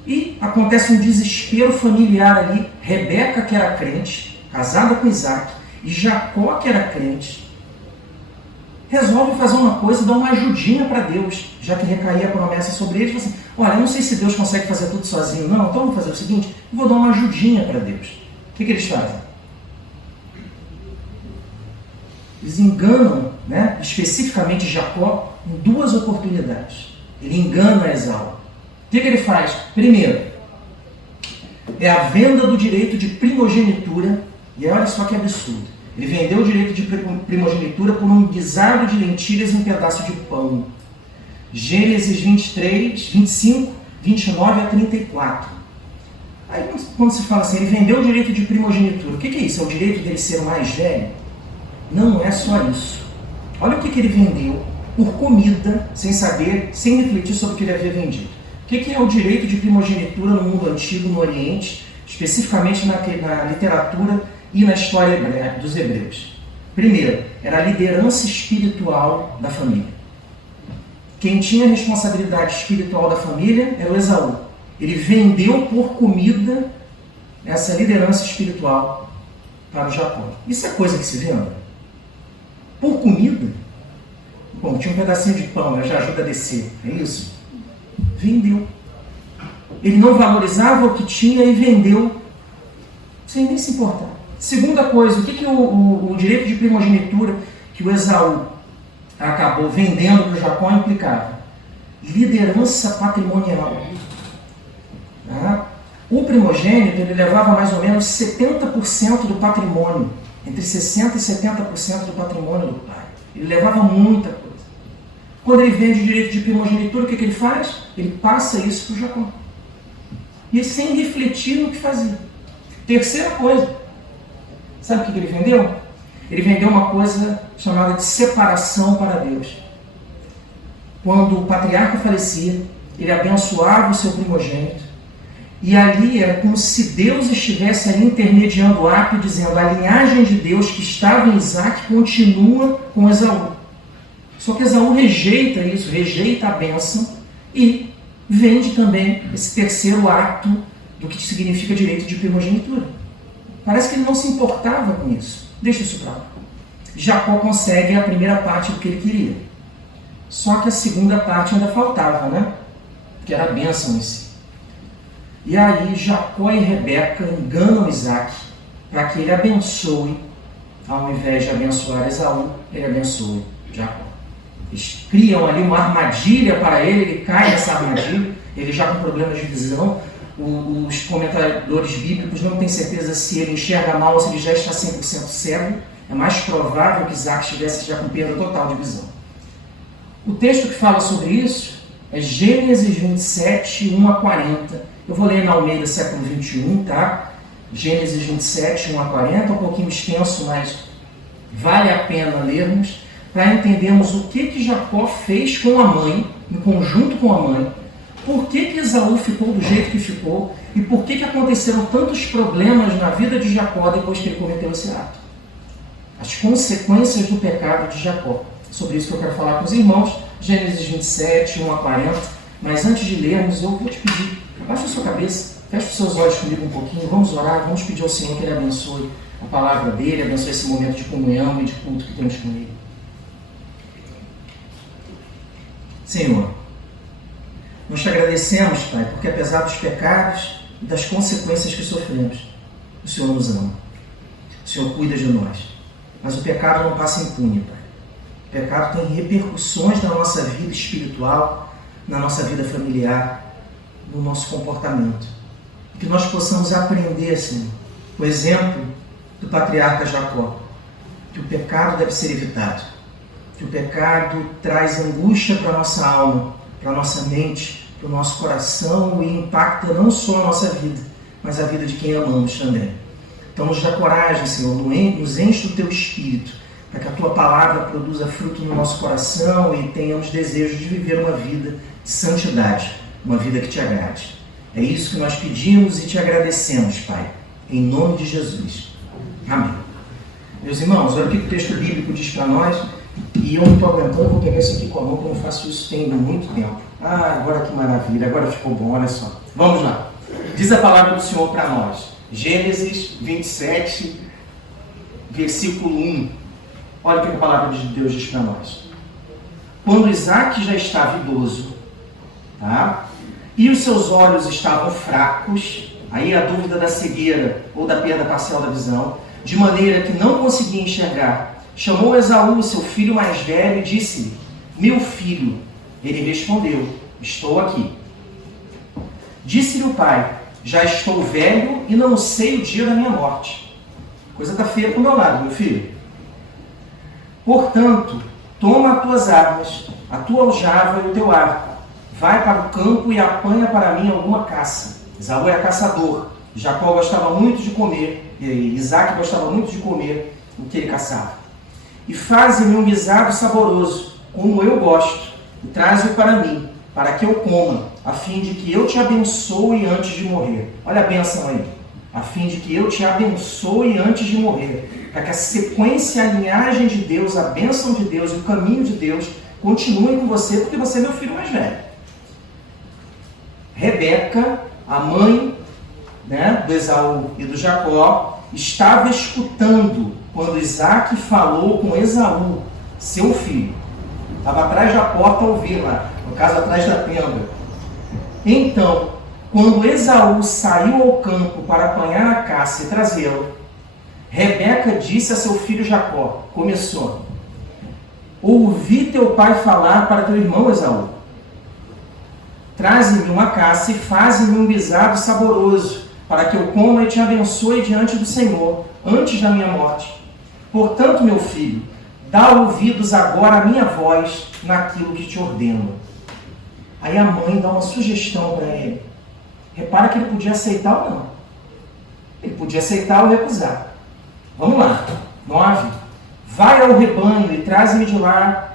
E acontece um desespero familiar ali. Rebeca, que era crente, casada com Isaac, e Jacó, que era crente, resolve fazer uma coisa, dar uma ajudinha para Deus, já que recaía a promessa sobre eles. Assim, olha, eu não sei se Deus consegue fazer tudo sozinho, não, então vamos fazer o seguinte, eu vou dar uma ajudinha para Deus. O que eles fazem? Eles enganam, né, especificamente Jacó, em duas oportunidades. Ele engana Esaú. O que ele faz? Primeiro, é a venda do direito de primogenitura, e olha só que absurdo. Ele vendeu o direito de primogenitura por um guisado de lentilhas e um pedaço de pão. Gênesis 23, 25, 29 a 34. Aí quando se fala assim, ele vendeu o direito de primogenitura, o que é isso? É o direito dele ser o mais velho? Não é só isso. Olha o que ele vendeu por comida, sem saber, sem refletir sobre o que ele havia vendido. O que é o direito de primogenitura no mundo antigo, no Oriente, especificamente na literatura e na história dos hebreus? Primeiro, era a liderança espiritual da família. Quem tinha a responsabilidade espiritual da família era o Esaú. Ele vendeu por comida essa liderança espiritual para o Jacó. Isso é coisa que se vende? Por comida? Bom, tinha um pedacinho de pão, já ajuda a descer, é isso? Vendeu. Ele não valorizava o que tinha e vendeu sem nem se importar. Segunda coisa, o que o direito de primogenitura que o Esaú acabou vendendo para o Jacó implicava? Liderança patrimonial. O primogênito ele levava mais ou menos 70% do patrimônio, entre 60% e 70% do patrimônio do pai. Ele levava muita coisa. Quando ele vende o direito de primogenitura, o que ele faz? Ele passa isso para o Jacó. E sem refletir no que fazia. Terceira coisa. Sabe o que ele vendeu? Ele vendeu uma coisa chamada de separação para Deus. Quando o patriarca falecia, ele abençoava o seu primogênito. E ali era como se Deus estivesse ali intermediando o ato, dizendo: a linhagem de Deus que estava em Isaac continua com Esaú. Só que Esaú rejeita isso, rejeita a bênção e vende também esse terceiro ato do que significa direito de primogenitura. Parece que ele não se importava com isso. Deixa isso para lá. Jacó consegue a primeira parte do que ele queria. Só que a segunda parte ainda faltava, né? Que era a bênção em si. E aí Jacó e Rebeca enganam Isaac para que ele abençoe, ao invés de abençoar Esaú, ele abençoe Jacó. Eles criam ali uma armadilha para ele cai nessa armadilha, ele já com problemas de visão. Os comentadores bíblicos não têm certeza se ele enxerga mal ou se ele já está 100% cego. É mais provável que Isaac estivesse já com perda total de visão. O texto que fala sobre isso é Gênesis 27, 1 a 40. Eu vou ler na Almeida século 21, tá? Gênesis 27, 1 a 40, um pouquinho extenso, mas vale a pena lermos para entendermos o que Jacó fez com a mãe, em conjunto com a mãe, por que Esaú ficou do jeito que ficou e por que aconteceram tantos problemas na vida de Jacó depois que ele cometeu esse ato. As consequências do pecado de Jacó. Sobre isso que eu quero falar com os irmãos, Gênesis 27, 1 a 40. Mas antes de lermos, eu vou te pedir, abaixa a sua cabeça, feche os seus olhos comigo um pouquinho, vamos orar, vamos pedir ao Senhor que Ele abençoe a palavra dEle, abençoe esse momento de comunhão e de culto que temos com Ele. Senhor, nós te agradecemos, Pai, porque apesar dos pecados e das consequências que sofremos, o Senhor nos ama. O Senhor cuida de nós. Mas o pecado não passa impune, Pai. O pecado tem repercussões na nossa vida espiritual, na nossa vida familiar, no nosso comportamento. E que nós possamos aprender, Senhor, o exemplo do patriarca Jacó, que o pecado deve ser evitado, que o pecado traz angústia para a nossa alma, para a nossa mente, para o nosso coração e impacta não só a nossa vida, mas a vida de quem amamos também. Então nos dá coragem, Senhor, nos enche do Teu Espírito, para que a Tua palavra produza fruto no nosso coração e tenhamos desejo de viver uma vida de santidade, uma vida que Te agrade. É isso que nós pedimos e Te agradecemos, Pai, em nome de Jesus. Amém. Meus irmãos, olha o que o texto bíblico diz para nós, e eu não estou aguentando, eu vou pegar isso aqui com a mão, porque eu não faço isso tem muito tempo. Ah, agora que maravilha, agora ficou bom, olha só. Vamos lá. Diz a palavra do Senhor para nós. Gênesis 27, versículo 1. Olha o que a palavra de Deus diz para nós. Quando Isaac já estava idoso, tá? E os seus olhos estavam fracos, aí a dúvida da cegueira ou da perda parcial da visão, de maneira que não conseguia enxergar, chamou Esaú, seu filho mais velho, e disse-lhe: meu filho. Ele respondeu: estou aqui. Disse-lhe o pai: já estou velho e não sei o dia da minha morte. Coisa está feia para o meu lado, meu filho. Portanto, toma as tuas armas, a tua aljava e o teu arco. Vai para o campo e apanha para mim alguma caça. Esaú era caçador. Jacó gostava muito de comer, Isaac gostava muito de comer o que ele caçava. E faze-me um guisado saboroso, como eu gosto, e traze-o para mim, para que eu coma, a fim de que eu te abençoe antes de morrer. Olha a bênção aí. A fim de que eu te abençoe antes de morrer. Para que a sequência, a linhagem de Deus, a bênção de Deus, o caminho de Deus continuem com você, porque você é meu filho mais velho. Rebeca, a mãe, do Esaú e do Jacó, estava escutando quando Isaac falou com Esaú, seu filho. Estava atrás da porta a ouvir lá, no caso atrás da tenda. Então, quando Esaú saiu ao campo para apanhar a caça e trazê-lo, Rebeca disse a seu filho Jacó, começou: ouvi teu pai falar para teu irmão Esaú. Traze-me uma caça e faze-me um guisado saboroso, para que eu coma e te abençoe diante do Senhor, antes da minha morte. Portanto, meu filho, dá ouvidos agora à minha voz naquilo que te ordeno. Aí a mãe dá uma sugestão para ele. Repara que ele podia aceitar ou não. Ele podia aceitar ou recusar. Vamos lá. 9. Vai ao rebanho e traze-me de lá...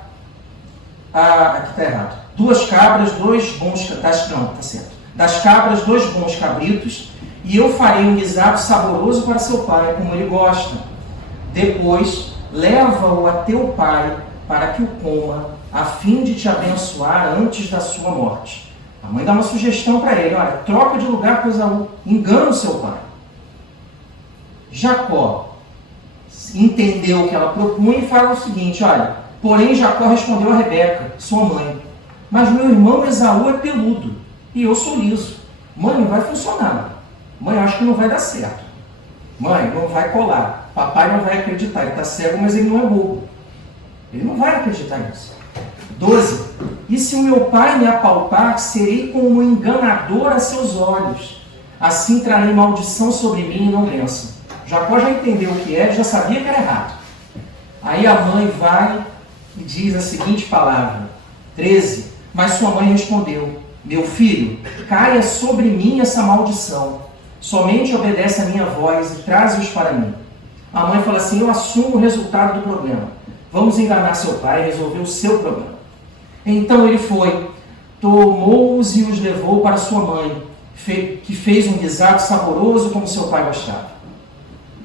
aqui está errado. 2 cabras, 2 bons... Não, está certo. Das cabras, 2 bons cabritos, e eu farei um guisado saboroso para seu pai, como ele gosta. Depois, leva-o a teu pai, para que o coma, a fim de te abençoar antes da sua morte. A mãe dá uma sugestão para ele: olha, troca de lugar com Esaú, engana o seu pai. Jacó entendeu o que ela propunha e fala o seguinte: olha, porém Jacó respondeu a Rebeca, sua mãe: mas meu irmão Esaú é peludo e eu sou liso. Mãe, não vai funcionar. Mãe, acho que não vai dar certo. Mãe, não vai colar. Papai não vai acreditar. Ele está cego, mas ele não é bobo. Ele não vai acreditar nisso. 12. E se o meu pai me apalpar, serei como um enganador a seus olhos. Assim trarei maldição sobre mim e não bênção. Jacó já entendeu o que é, já sabia que era errado. Aí a mãe vai e diz a seguinte palavra. 13. Mas sua mãe respondeu: meu filho, caia sobre mim essa maldição. Somente obedece a minha voz e traze-os para mim. A mãe fala assim: eu assumo o resultado do problema. Vamos enganar seu pai e resolver o seu problema. Então ele foi, tomou-os e os levou para sua mãe, que fez um guisado saboroso como seu pai gostava.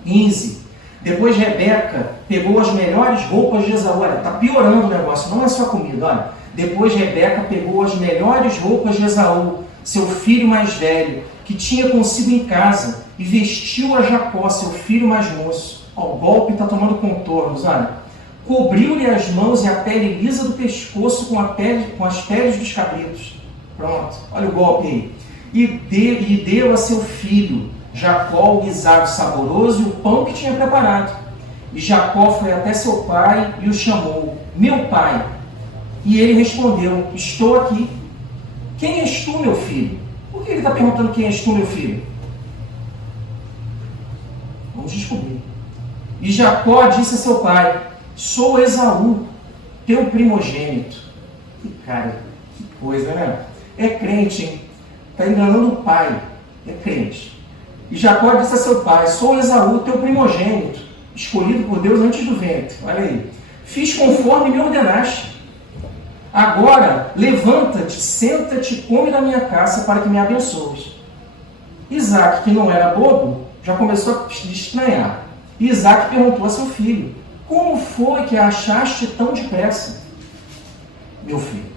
15. Depois Rebeca pegou as melhores roupas de Esaú. Olha, está piorando o negócio, não é só comida, olha. Depois Rebeca pegou as melhores roupas de Esaú, seu filho mais velho, que tinha consigo em casa, e vestiu a Jacó, seu filho mais moço. Ó, o golpe está tomando contornos, olha. Cobriu-lhe as mãos e a pele lisa do pescoço com as peles dos cabritos. Pronto, olha o golpe aí. E deu a seu filho Jacó o guisado saboroso e o pão que tinha preparado. E Jacó foi até seu pai e o chamou: meu pai. E ele respondeu: estou aqui. Quem és tu, meu filho? Por que ele está perguntando quem és tu, meu filho? Vamos descobrir. E Jacó disse a seu pai: sou Esaú, teu primogênito. Que cara, que coisa, né? É crente, hein? Está enganando o pai. É crente. E Jacó disse a seu pai: sou Esaú, teu primogênito, escolhido por Deus antes do ventre. Olha aí. Fiz conforme me ordenaste. Agora, levanta-te, senta-te e come da minha caça para que me abençoes. Isaac, que não era bobo, já começou a estranhar. E Isaac perguntou a seu filho: como foi que a achaste tão depressa? Meu filho.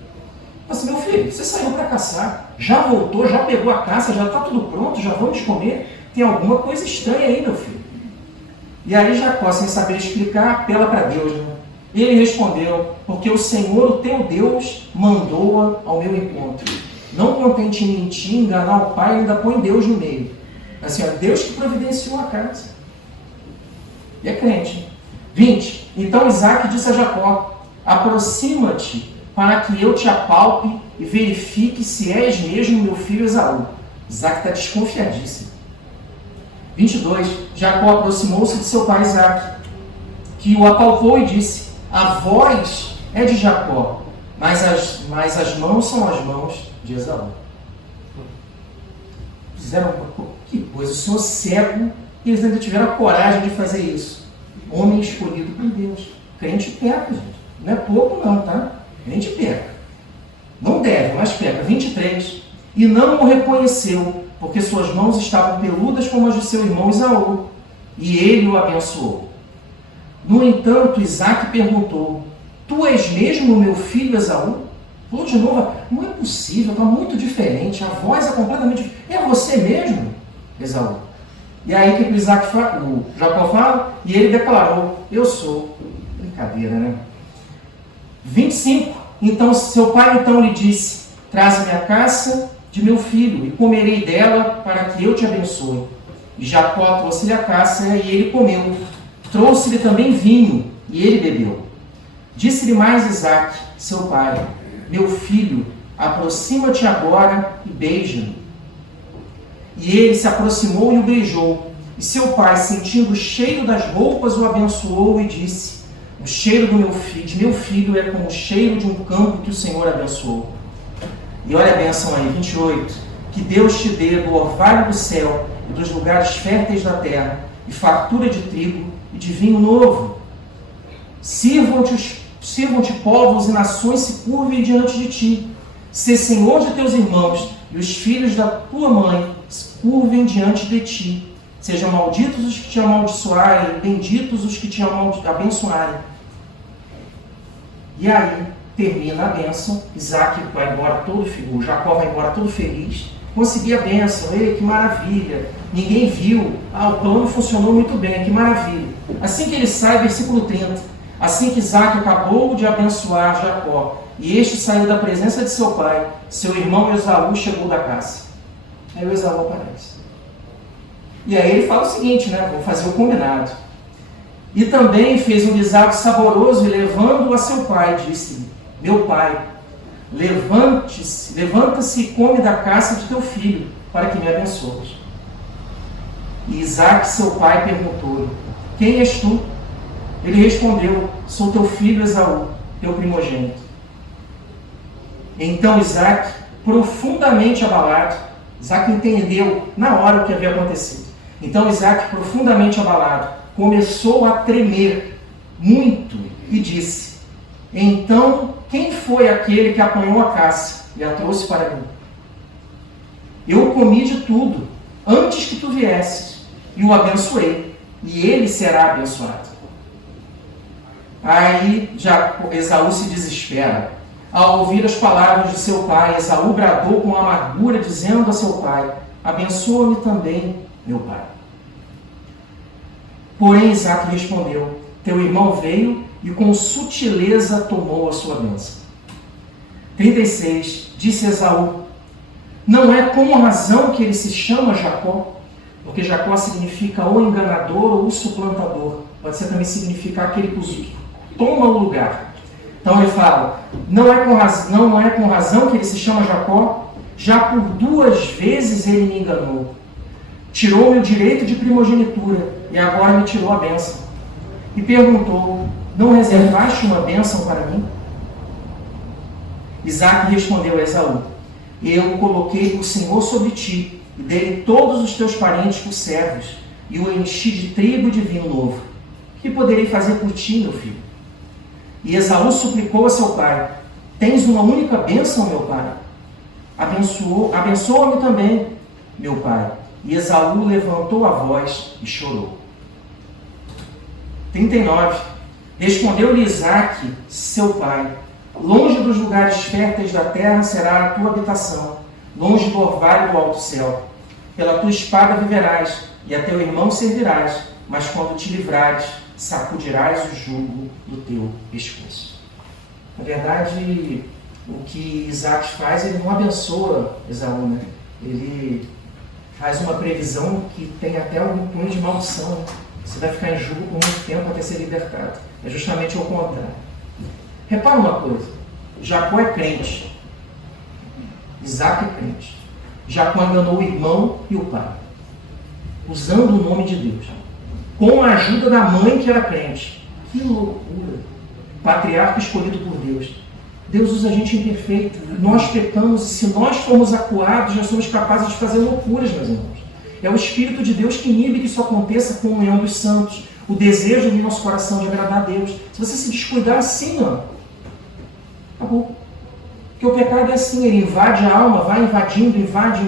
Mas, meu filho, você saiu para caçar, já voltou, já pegou a caça, já está tudo pronto, já vamos comer. Tem alguma coisa estranha aí, meu filho. E aí Jacó, sem saber explicar, apela para Deus, né? Ele respondeu: porque o Senhor, o teu Deus, mandou-a ao meu encontro. Não contente em mentir, enganar o pai, ainda põe Deus no meio. Assim, ó, Deus que providenciou a casa. E é crente. 20. Então Isaac disse a Jacó: aproxima-te para que eu te apalpe e verifique se és mesmo meu filho Esaú. Isaac está desconfiadíssimo. 22. Jacó aproximou-se de seu pai Isaac, que o apalpou e disse: a voz é de Jacó, mas as mãos são as mãos de Esaú. Fizeram que coisa, o senhor cego, e eles ainda tiveram a coragem de fazer isso. Homem escolhido por Deus. Crente peca, gente. Não é pouco não, tá? Crente peca. Não deve, mas peca. 23. E não o reconheceu, porque suas mãos estavam peludas como as de seu irmão Esaú, e ele o abençoou. No entanto, Isaac perguntou: tu és mesmo meu filho Esaú? Falou de novo: não é possível, está muito diferente, a voz é completamente diferente. É você mesmo, Esaú? E aí o que o Jacó fala? E ele declarou: eu sou. Brincadeira, né? 25. Então seu pai lhe disse: traze-me a caça de meu filho e comerei dela para que eu te abençoe. E Jacó trouxe-lhe a caça e ele comeu. Trouxe-lhe também vinho, e ele bebeu. Disse-lhe mais Isaac, seu pai: meu filho, aproxima-te agora e beija-me. E ele se aproximou e o beijou. E seu pai, sentindo o cheiro das roupas, o abençoou e disse: o cheiro de meu filho é como o cheiro de um campo que o Senhor abençoou. E olha a bênção aí, 28. Que Deus te dê do orvalho do céu e dos lugares férteis da terra, e fartura de trigo e de vinho novo. Sirvam-te povos e nações se curvem diante de ti. Sê senhor de teus irmãos, e os filhos da tua mãe se curvem diante de ti. Sejam malditos os que te amaldiçoarem, benditos os que te abençoarem. E aí termina a bênção, Isaac vai embora todo feliz, Jacó vai embora todo feliz, consegui a bênção, ei, que maravilha, ninguém viu, o plano funcionou muito bem, que maravilha. Assim que ele sai, versículo 30, assim que Isaac acabou de abençoar Jacó, e este saiu da presença de seu pai, seu irmão Esaú chegou da caça. Aí o Esaú aparece. E aí ele fala o seguinte, né? Vou fazer o combinado. E também fez um guisado saboroso e levando-o a seu pai, disse: meu pai, levanta-se e come da caça de teu filho, para que me abençoes. E Isaac, seu pai, perguntou-lhe: quem és tu? Ele respondeu: sou teu filho Esaú, teu primogênito. Então Isaac, profundamente abalado, Isaac entendeu na hora o que havia acontecido. Então Isaac, profundamente abalado, começou a tremer muito e disse: então, quem foi aquele que apanhou a caça e a trouxe para mim? Eu comi de tudo, antes que tu viesses, e o abençoei, e ele será abençoado. Aí Esaú se desespera. Ao ouvir as palavras de seu pai, Esaú bradou com amargura, dizendo a seu pai: abençoa-me também, meu pai. Porém Isaac respondeu: teu irmão veio e com sutileza tomou a sua bênção. 36. Disse Esaú: não é com razão que ele se chama Jacó, porque Jacó significa ou enganador ou suplantador. Pode ser também significar aquele que toma o lugar. Então ele fala: não é com razão que ele se chama Jacó, já por 2 vezes ele me enganou. Tirou-me o direito de primogenitura e agora me tirou a bênção. E perguntou: não reservaste uma bênção para mim? Isaac respondeu a Esaú: eu coloquei o Senhor sobre ti, e dei todos os teus parentes por servos, e o enchi de trigo e de vinho novo. O que poderei fazer por ti, meu filho? E Esaú suplicou a seu pai: tens uma única bênção, meu pai? Abençoa-me também, meu pai. E Esaú levantou a voz e chorou. 39. Respondeu-lhe Isaque, seu pai: longe dos lugares férteis da terra será a tua habitação, longe do orvalho do alto céu. Pela tua espada viverás, e a teu irmão servirás, mas quando te livrares, sacudirás o jugo do teu pescoço. Na verdade, o que Isaac faz, ele não abençoa Esaú, né? Ele faz uma previsão que tem até algum cunho de maldição, né? Você vai ficar em jugo por muito tempo até ser libertado. É justamente o contrário. Repara uma coisa: Jacó é crente, Isaac é crente. Jacó enganou o irmão e o pai, usando o nome de Deus, com a ajuda da mãe que era crente. Que loucura! Patriarca escolhido por Deus. Deus usa a gente imperfeita. Nós pecamos e se nós formos acuados, nós somos capazes de fazer loucuras, meus irmãos. É o Espírito de Deus que inibe que isso aconteça com a união dos santos. O desejo do nosso coração de agradar a Deus. Se você se descuidar assim, ó, acabou. Porque o pecado é assim, ele invade a alma, vai invadindo, invade.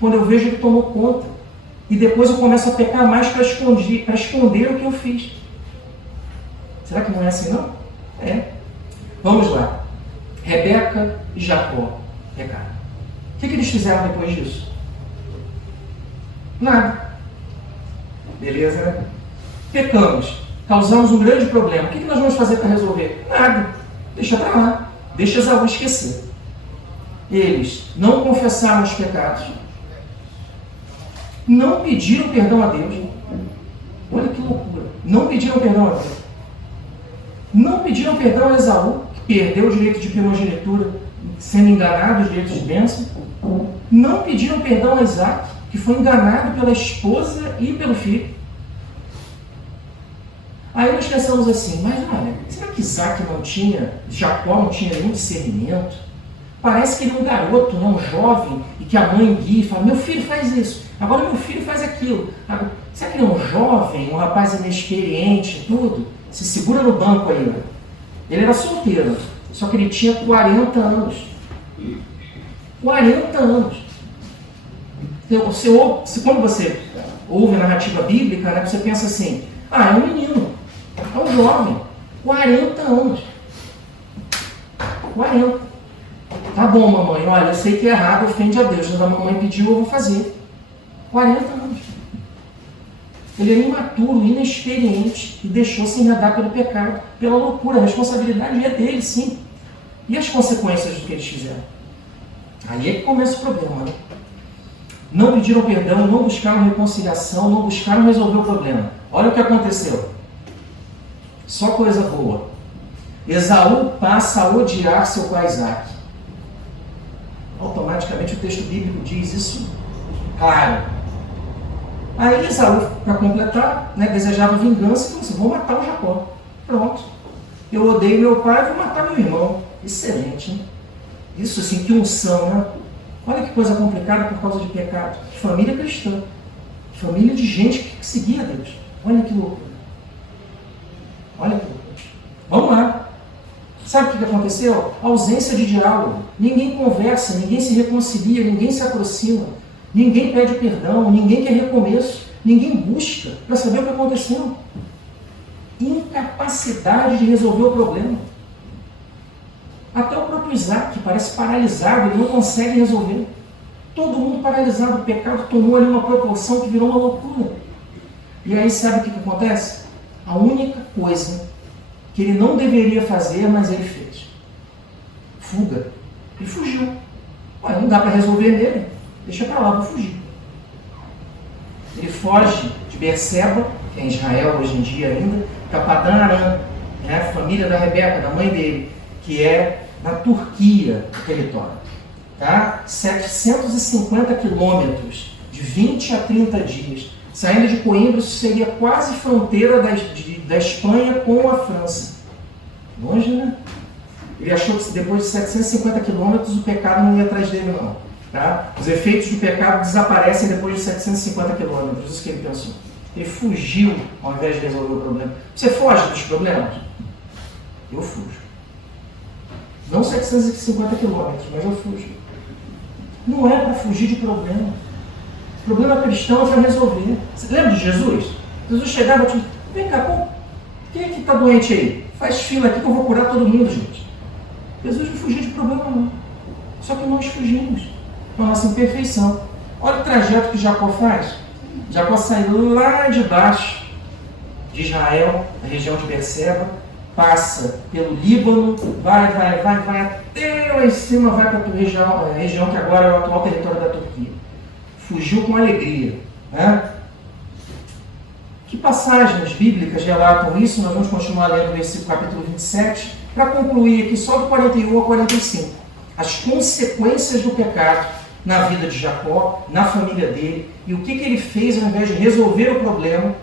Quando eu vejo, ele tomou conta. E depois eu começo a pecar mais para esconder o que eu fiz. Será que não é assim, não? É. Vamos lá. Rebeca e Jacó pecaram. O que eles fizeram depois disso? Nada. Beleza, né? Pecamos. Causamos um grande problema. O que nós vamos fazer para resolver? Nada. Deixa para lá. Deixa Esaú esquecer. Eles não confessaram os pecados. Não pediram perdão a Deus. Olha que loucura. Não pediram perdão a Deus. Não pediram perdão a Esaú, que perdeu o direito de primogenitura, sendo enganado os direitos de bênção. Não pediram perdão a Isaac, que foi enganado pela esposa e pelo filho. Aí nós pensamos assim: mas olha, será que Jacó não tinha nenhum discernimento? Parece que ele é um garoto, né, um jovem, e que a mãe guia e fala: meu filho faz isso, agora meu filho faz aquilo. Agora, será que ele é um jovem, um rapaz inexperiente, tudo? Se segura no banco aí, né? Ele era solteiro, só que ele tinha 40 anos. 40 anos. Quando você ouve a narrativa bíblica, né, você pensa assim: é um menino, é um jovem, 40 anos. 40. Tá bom, mamãe, olha, eu sei que é errado, ofende a Deus, mas a mamãe pediu, eu vou fazer. 40 anos. Ele era imaturo, inexperiente e deixou-se enredar pelo pecado, pela loucura. A responsabilidade é dele, sim. E as consequências do que eles fizeram? Aí é que começa o problema. Né? Não pediram perdão, não buscaram reconciliação, não buscaram resolver o problema. Olha o que aconteceu. Só coisa boa. Esaú passa a odiar seu pai Isaque. Automaticamente o texto bíblico diz isso claro. Aí Esaú, para completar, né, desejava vingança e falou assim, vou matar o Jacó. Pronto. Eu odeio meu pai, vou matar meu irmão. Excelente, né? Isso assim, que unção, né? Olha que coisa complicada por causa de pecado. Família cristã. Família de gente que seguia Deus. Olha que loucura. Olha que loucura. Vamos lá. Sabe o que aconteceu? Ausência de diálogo. Ninguém conversa, ninguém se reconcilia, ninguém se aproxima. Ninguém pede perdão, ninguém quer recomeço, ninguém busca para saber o que aconteceu. Incapacidade de resolver o problema. Até o próprio Isaque parece paralisado, ele não consegue resolver. Todo mundo paralisado, o pecado tomou ali uma proporção que virou uma loucura. E aí sabe o que acontece? A única coisa que ele não deveria fazer, mas ele fez. Fuga. Ele fugiu. Ué, não dá para resolver nele. Deixa para lá, vou fugir. Ele foge de Berseba, que é em Israel hoje em dia ainda, para Padã Aram, né, a família da Rebeca, da mãe dele, que é na Turquia, o território. Tá? 750 quilômetros, de 20 a 30 dias. Saindo de Coimbra, isso seria quase fronteira da Espanha com a França. Longe, né? Ele achou que depois de 750 quilômetros o pecado não ia atrás dele, não. Tá? Os efeitos do pecado desaparecem depois de 750 quilômetros. Isso que ele pensou. Ele fugiu ao invés de resolver o problema. Você foge dos problemas? Eu fujo. Não 750 quilômetros, mas eu fujo. Não é para fugir de problema. O problema cristão é para resolver. Você lembra de Jesus? Jesus chegava e disse, vem cá, pô, quem é que está doente aí? Faz fila aqui que eu vou curar todo mundo, gente. Jesus não fugia de problema, não. Só que nós fugimos com a nossa imperfeição. Olha o trajeto que Jacó faz. Jacó sai lá de baixo de Israel, da região de Berseba, passa pelo Líbano, vai até lá em cima, vai para a região que agora é o atual território da Turquia. Fugiu com alegria. Né? Que passagens bíblicas relatam isso? Nós vamos continuar lendo o versículo capítulo 27, para concluir aqui só do 41 ao 45. As consequências do pecado na vida de Jacó, na família dele, e o que ele fez ao invés de resolver o problema,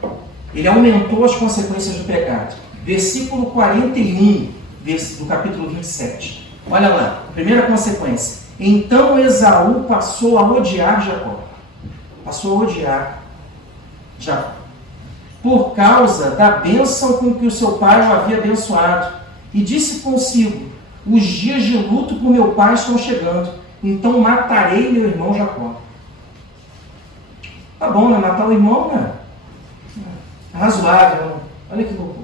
ele aumentou as consequências do pecado. Versículo 41 do capítulo 27. Olha lá, primeira consequência. Então Esaú passou a odiar Jacó. Passou a odiar Jacó. Por causa da bênção com que o seu pai o havia abençoado. E disse consigo, os dias de luto por meu pai estão chegando. Então matarei meu irmão Jacó. Tá bom, né? Matar o irmão, né? Razoável, né? Olha que loucura.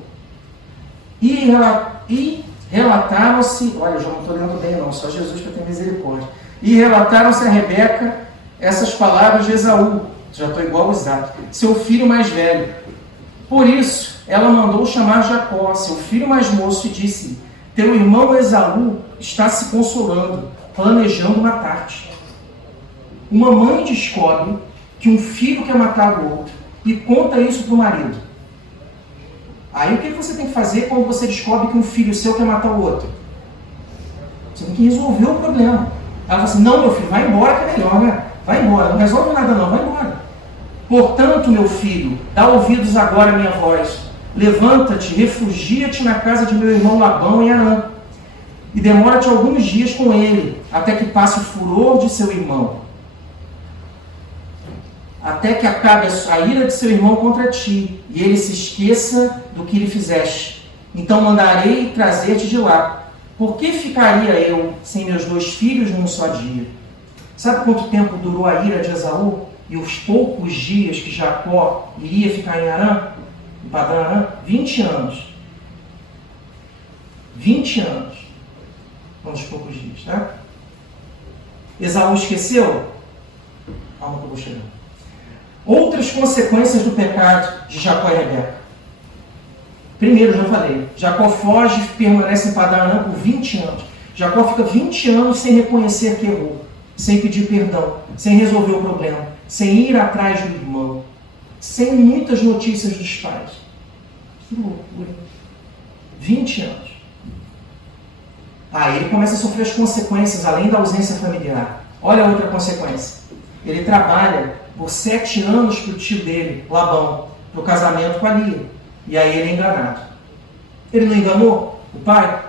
E relataram-se, olha, eu já não estou lendo bem não, só Jesus para ter misericórdia. E relataram-se a Rebeca essas palavras de Esaú, já estou igual ao Isaque, seu filho mais velho. Por isso, ela mandou chamar Jacó, seu filho mais moço, e disse, teu irmão Esaú está se consolando, planejando matar-te. Uma mãe descobre que um filho quer matar o outro e conta isso para o marido. Aí o que você tem que fazer quando você descobre que um filho seu quer matar o outro? Você tem que resolver o problema. Ela fala assim, não meu filho, vai embora que é melhor, né? Vai embora, não resolve nada não, vai embora. Portanto, meu filho, dá ouvidos agora à minha voz. Levanta-te, refugia-te na casa de meu irmão Labão em Harã. E demora-te alguns dias com ele, até que passe o furor de seu irmão. Até que acabe a ira de seu irmão contra ti, e ele se esqueça do que lhe fizeste. Então mandarei trazer-te de lá. Por que ficaria eu sem meus 2 filhos num só dia? Sabe quanto tempo durou a ira de Esaú? E os poucos dias que Jacó iria ficar em Harã? Em Padã Aram? 20 anos. 20 anos. nos poucos dias, tá? Esaú esqueceu? Calma que eu vou chegar. Outras consequências do pecado de Jacó e Rebeca. Primeiro, já falei, Jacó foge e permanece em Padã Arã por 20 anos. Jacó fica 20 anos sem reconhecer que errou, sem pedir perdão, sem resolver o problema, sem ir atrás do irmão, sem muitas notícias dos pais. Que loucura. 20 anos. Aí ele começa a sofrer as consequências, além da ausência familiar. Olha a outra consequência. Ele trabalha por 7 anos para o tio dele, Labão, para o casamento com a Lia. E aí ele é enganado. Ele não enganou o pai?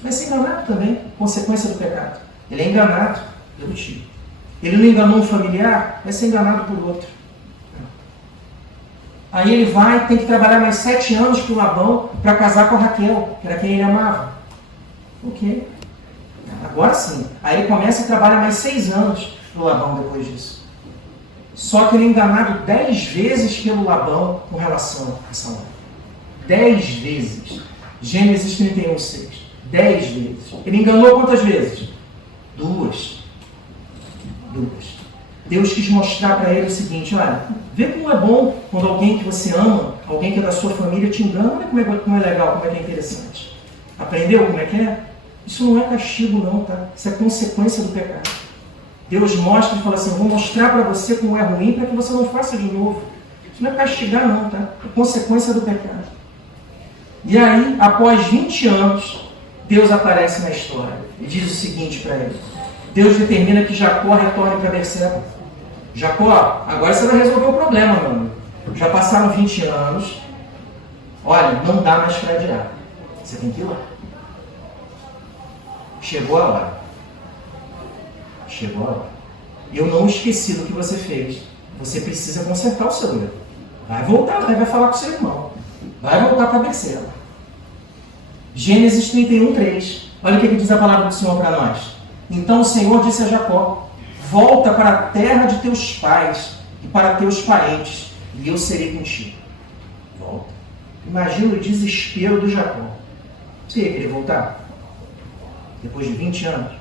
Vai ser enganado também, consequência do pecado. Ele é enganado pelo tio. Ele não enganou um familiar? Vai ser enganado por outro. Aí ele vai, tem que trabalhar mais 7 anos para o Labão para casar com a Raquel, que era quem ele amava. Ok. Agora sim. Aí ele começa a trabalhar mais 6 anos para o Labão depois disso. Só que ele é enganado 10 vezes pelo Labão com relação a essa hora. 10 vezes. Gênesis 31, 6. 10 vezes. Ele enganou quantas vezes? 2. Deus quis mostrar para ele o seguinte, olha, vê como é bom quando alguém que você ama, alguém que é da sua família te engana, olha como é legal, como é que é interessante. Aprendeu como é que é? Isso não é castigo não, tá? Isso é consequência do pecado. Deus mostra e fala assim, eu vou mostrar para você como é ruim para que você não faça de novo. Isso não é castigar não, tá? É consequência do pecado. E aí, após 20 anos, Deus aparece na história e diz o seguinte para ele. Deus determina que Jacó retorne para Berseba. Jacó, agora você vai resolver o problema, meu amigo. Já passaram 20 anos. Olha, não dá mais para adiar. Você tem que ir lá. Chegou a hora. Chegou a hora. Eu não esqueci do que você fez. Você precisa consertar o seu erro. Vai voltar lá e vai falar com o seu irmão. Vai voltar para Berseba. Gênesis 31, 3. Olha o que diz a palavra do Senhor para nós. Então o Senhor disse a Jacó, volta para a terra de teus pais e para teus parentes, e eu serei contigo. Volta. Imagina o desespero do Jacó. Você ia querer voltar? Depois de 20 anos?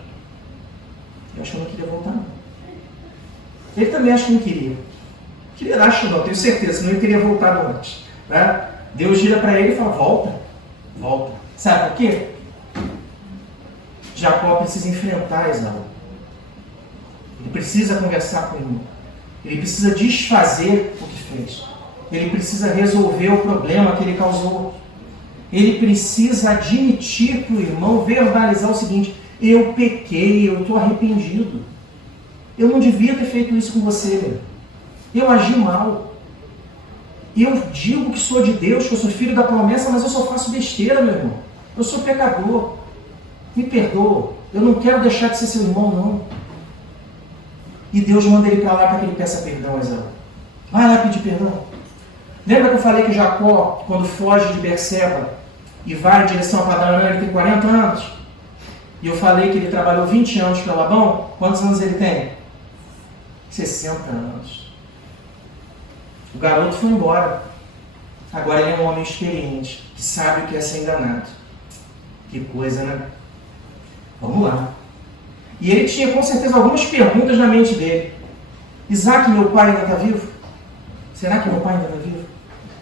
Eu acho que eu não queria voltar, não. Ele também acho que não queria. Acho não, tenho certeza, senão ele teria voltado antes. Né? Deus gira para ele e fala, volta. Volta. Sabe por quê? Jacó precisa enfrentar Esaú. Ele precisa conversar com o irmão. Ele precisa desfazer o que fez. Ele precisa resolver o problema que ele causou. Ele precisa admitir para o irmão, verbalizar o seguinte, eu pequei, eu estou arrependido. Eu não devia ter feito isso com você. Eu agi mal. Eu digo que sou de Deus, que eu sou filho da promessa, mas eu só faço besteira, meu irmão. Eu sou pecador. Me perdoa. Eu não quero deixar de ser seu irmão, não. E Deus manda ele para lá para que ele peça perdão a Esaú. Vai lá pedir perdão. Lembra que eu falei que Jacó, quando foge de Berseba e vai em direção a Padã Arã, ele tem 40 anos? E eu falei que ele trabalhou 20 anos para Labão. Quantos anos ele tem? 60 anos. O garoto foi embora. Agora ele é um homem experiente, que sabe o que é ser enganado. Que coisa, né? Vamos lá. E ele tinha com certeza algumas perguntas na mente dele. Isaac, meu pai ainda está vivo? Será que meu pai ainda está vivo?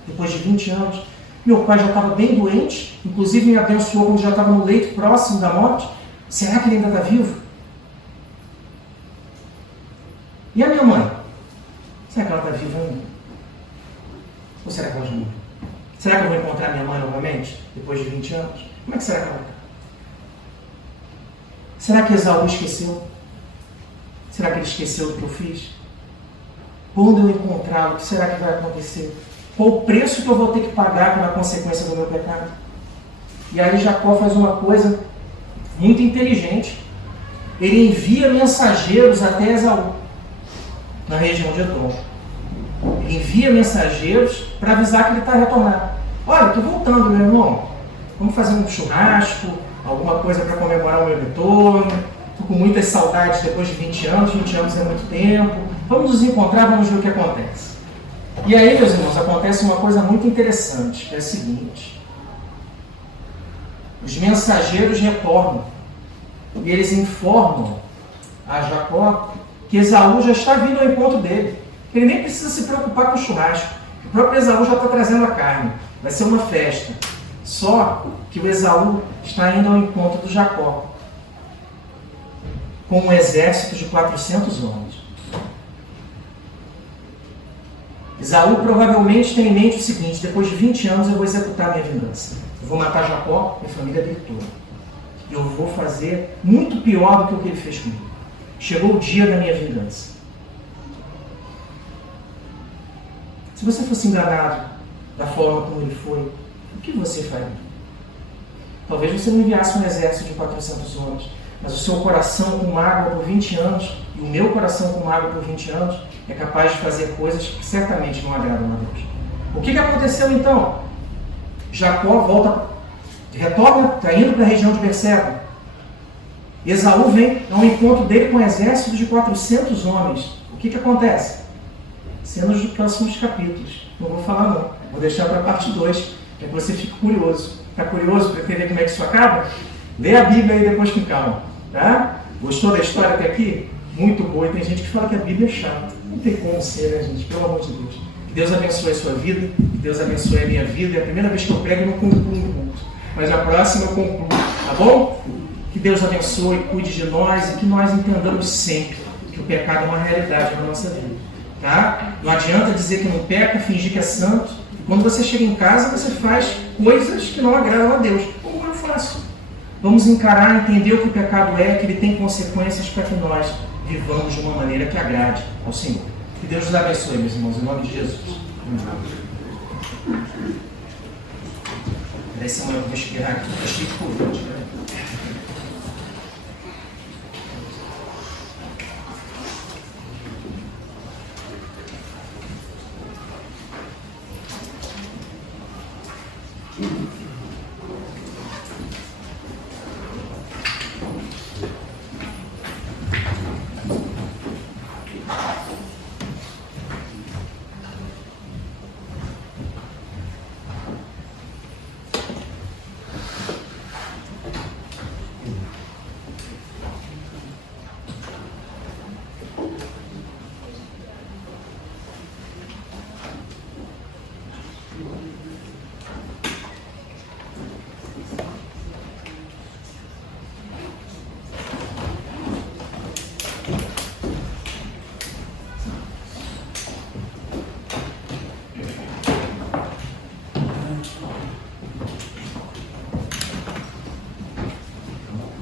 Depois de 20 anos. Meu pai já estava bem doente, inclusive me abençoou quando já estava no leito próximo da morte. Será que ele ainda está vivo? E a minha mãe? Será que ela está viva ainda? Ou será que ela já morreu? Será que eu vou encontrar minha mãe novamente, depois de 20 anos? Como é que será que ela está? Será que Esaú esqueceu? Será que ele esqueceu do que eu fiz? Quando eu encontrá-lo, o que será que vai acontecer? Qual o preço que eu vou ter que pagar pela consequência do meu pecado? E aí Jacó faz uma coisa muito inteligente. Ele envia mensageiros até Esaú, na região de Edom. Ele envia mensageiros para avisar que ele está retornando. Olha, estou voltando, meu irmão. Vamos fazer um churrasco, alguma coisa para comemorar o meu retorno. Estou com muitas saudades depois de 20 anos. 20 anos é muito tempo. Vamos nos encontrar, vamos ver o que acontece. E aí, meus irmãos, acontece uma coisa muito interessante, que é a seguinte. Os mensageiros retornam. e eles informam a Jacó que Esaú já está vindo ao encontro dele. Ele nem precisa se preocupar com o churrasco. O próprio Esaú já está trazendo a carne. Vai ser uma festa. Só que o Esaú está indo ao encontro do Jacó com um exército de 400 homens. Esaú provavelmente tem em mente o seguinte: depois de 20 anos eu vou executar minha vingança. Eu vou matar Jacó e a família dele toda. Eu vou fazer muito pior do que o que ele fez comigo. Chegou o dia da minha vingança. Se você fosse enganado da forma como ele foi, o que você faria? Talvez você não enviasse um exército de 400 homens, mas o seu coração com mágoa por 20 anos e o meu coração com mágoa por 20 anos é capaz de fazer coisas que certamente não agradam a Deus. O que aconteceu então? Jacó retorna, está indo para a região de Berseba. Esaú vem ao encontro dele com um exército de 400 homens. O que acontece? Cenas dos próximos capítulos. Não vou falar não, vou deixar para a parte 2, para que você fique curioso. Está curioso para entender como é que isso acaba? Lê a Bíblia aí depois com calma. Tá? Gostou da história até aqui? Muito boa. E tem gente que fala que a Bíblia é chata. Não tem como ser, né, gente? Pelo amor de Deus. Que Deus abençoe a sua vida, que Deus abençoe a minha vida. É a primeira vez que eu prego e não concluo muito. Mas a próxima eu concluo. Tá bom? Que Deus abençoe, cuide de nós e que nós entendamos sempre que o pecado é uma realidade na nossa vida. Tá? Não adianta dizer que não peca, fingir que é santo. E quando você chega em casa, você faz coisas que não agradam a Deus. Como eu faço? Vamos encarar, entender o que o pecado é, que ele tem consequências para que nós vivamos de uma maneira que agrade ao Senhor. Que Deus nos abençoe, meus irmãos, em nome de Jesus. Peraí, Samuel, eu vou espirrar aqui. Eu estive por hoje, né?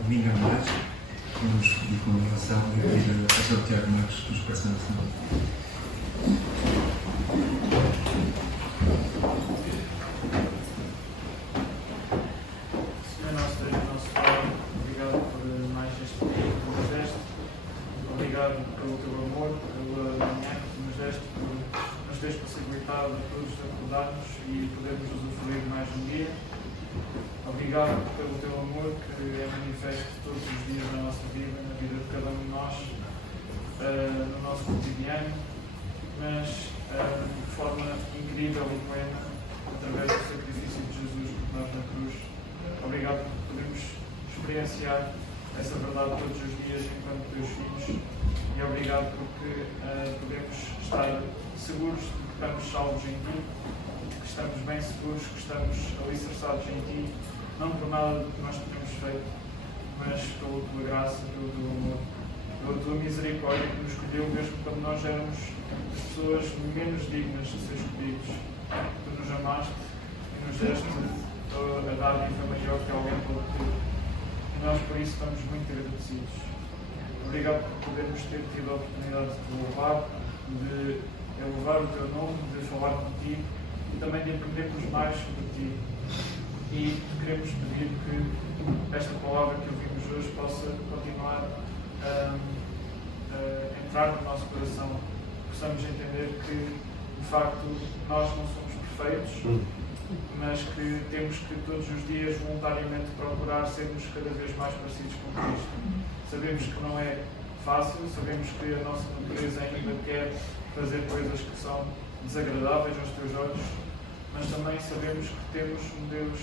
Domingo à noite, vamos pedir com a oração e pedir a Pastor Tiago Marcos que nos peça a oração. Senhor nosso Deus, nosso Pai, obrigado por mais este dia que nos deste. Obrigado pelo teu amor, pela manhã que nos deste, por nos teres possibilitado a todos acordarmos e podermos usufruir mais um dia. Obrigado pelo teu amor que é manifesto todos os dias na nossa vida, na vida de cada um de nós, no nosso cotidiano, mas de forma incrível e plena, através do sacrifício de Jesus por nós na cruz. Obrigado por podermos experienciar essa verdade todos os dias enquanto teus filhos e obrigado porque podemos estar seguros de que estamos salvos em ti, que estamos bem seguros, que estamos alicerçados em ti, não por nada do que nós temos feito, mas pela tua graça, pelo teu amor, pela tua misericórdia que nos escolheu mesmo quando nós éramos as pessoas menos dignas de ser escolhidos. Tu nos amaste e nos deste a dádiva maior que alguém pode ter. E nós por isso estamos muito agradecidos. Obrigado por podermos ter tido a oportunidade de te louvar, de elevar o teu nome, de falar contigo e também de aprendermos mais sobre ti. E queremos pedir que esta palavra que ouvimos hoje possa continuar a entrar no nosso coração. Possamos entender que, de facto, nós não somos perfeitos, mas que temos que todos os dias voluntariamente procurar sermos cada vez mais parecidos com Cristo. Sabemos que não é fácil, sabemos que a nossa natureza ainda quer fazer coisas que são desagradáveis aos teus olhos, mas também sabemos que temos um Deus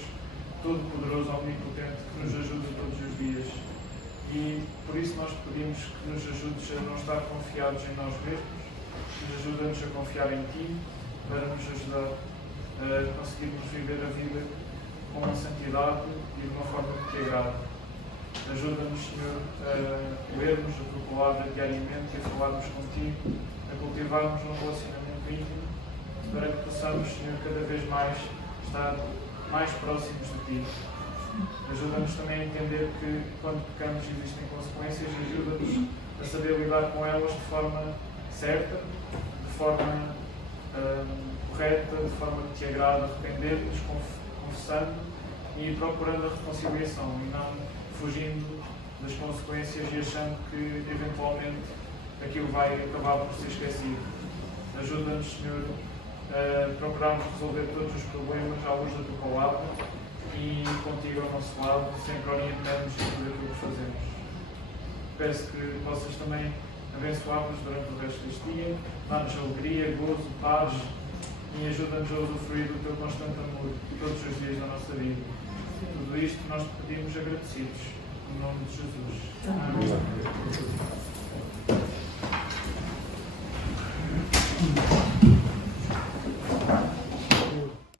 todo-poderoso, omnipotente, que nos ajuda todos os dias. E por isso nós pedimos que nos ajudes a não estar confiados em nós mesmos, nos ajuda-nos a confiar em Ti, para nos ajudar a conseguirmos viver a vida com uma santidade e de uma forma que Te agrada. Ajuda-nos, Senhor, a lermos a Tua palavra diariamente e a falarmos contigo, a cultivarmos um relacionamento íntimo, para que possamos, Senhor, cada vez mais estar mais próximos de Ti. Ajuda-nos também a entender que quando pecamos existem consequências, ajuda-nos a saber lidar com elas de forma certa, de forma correta, de forma que Te agrada, arrepender-nos, confessando e procurando a reconciliação e não fugindo das consequências e achando que eventualmente aquilo vai acabar por ser esquecido. Ajuda-nos, Senhor, a procurarmos resolver todos os problemas à luz da Tua palavra e contigo ao nosso lado, sempre orientando-nos em tudo aquilo que fazemos. Peço que possas também abençoar-nos durante o resto deste dia, dar-nos alegria, gozo, paz e ajuda-nos a usufruir do Teu constante amor todos os dias da nossa vida. Tudo isto nós te pedimos agradecidos, em nome de Jesus.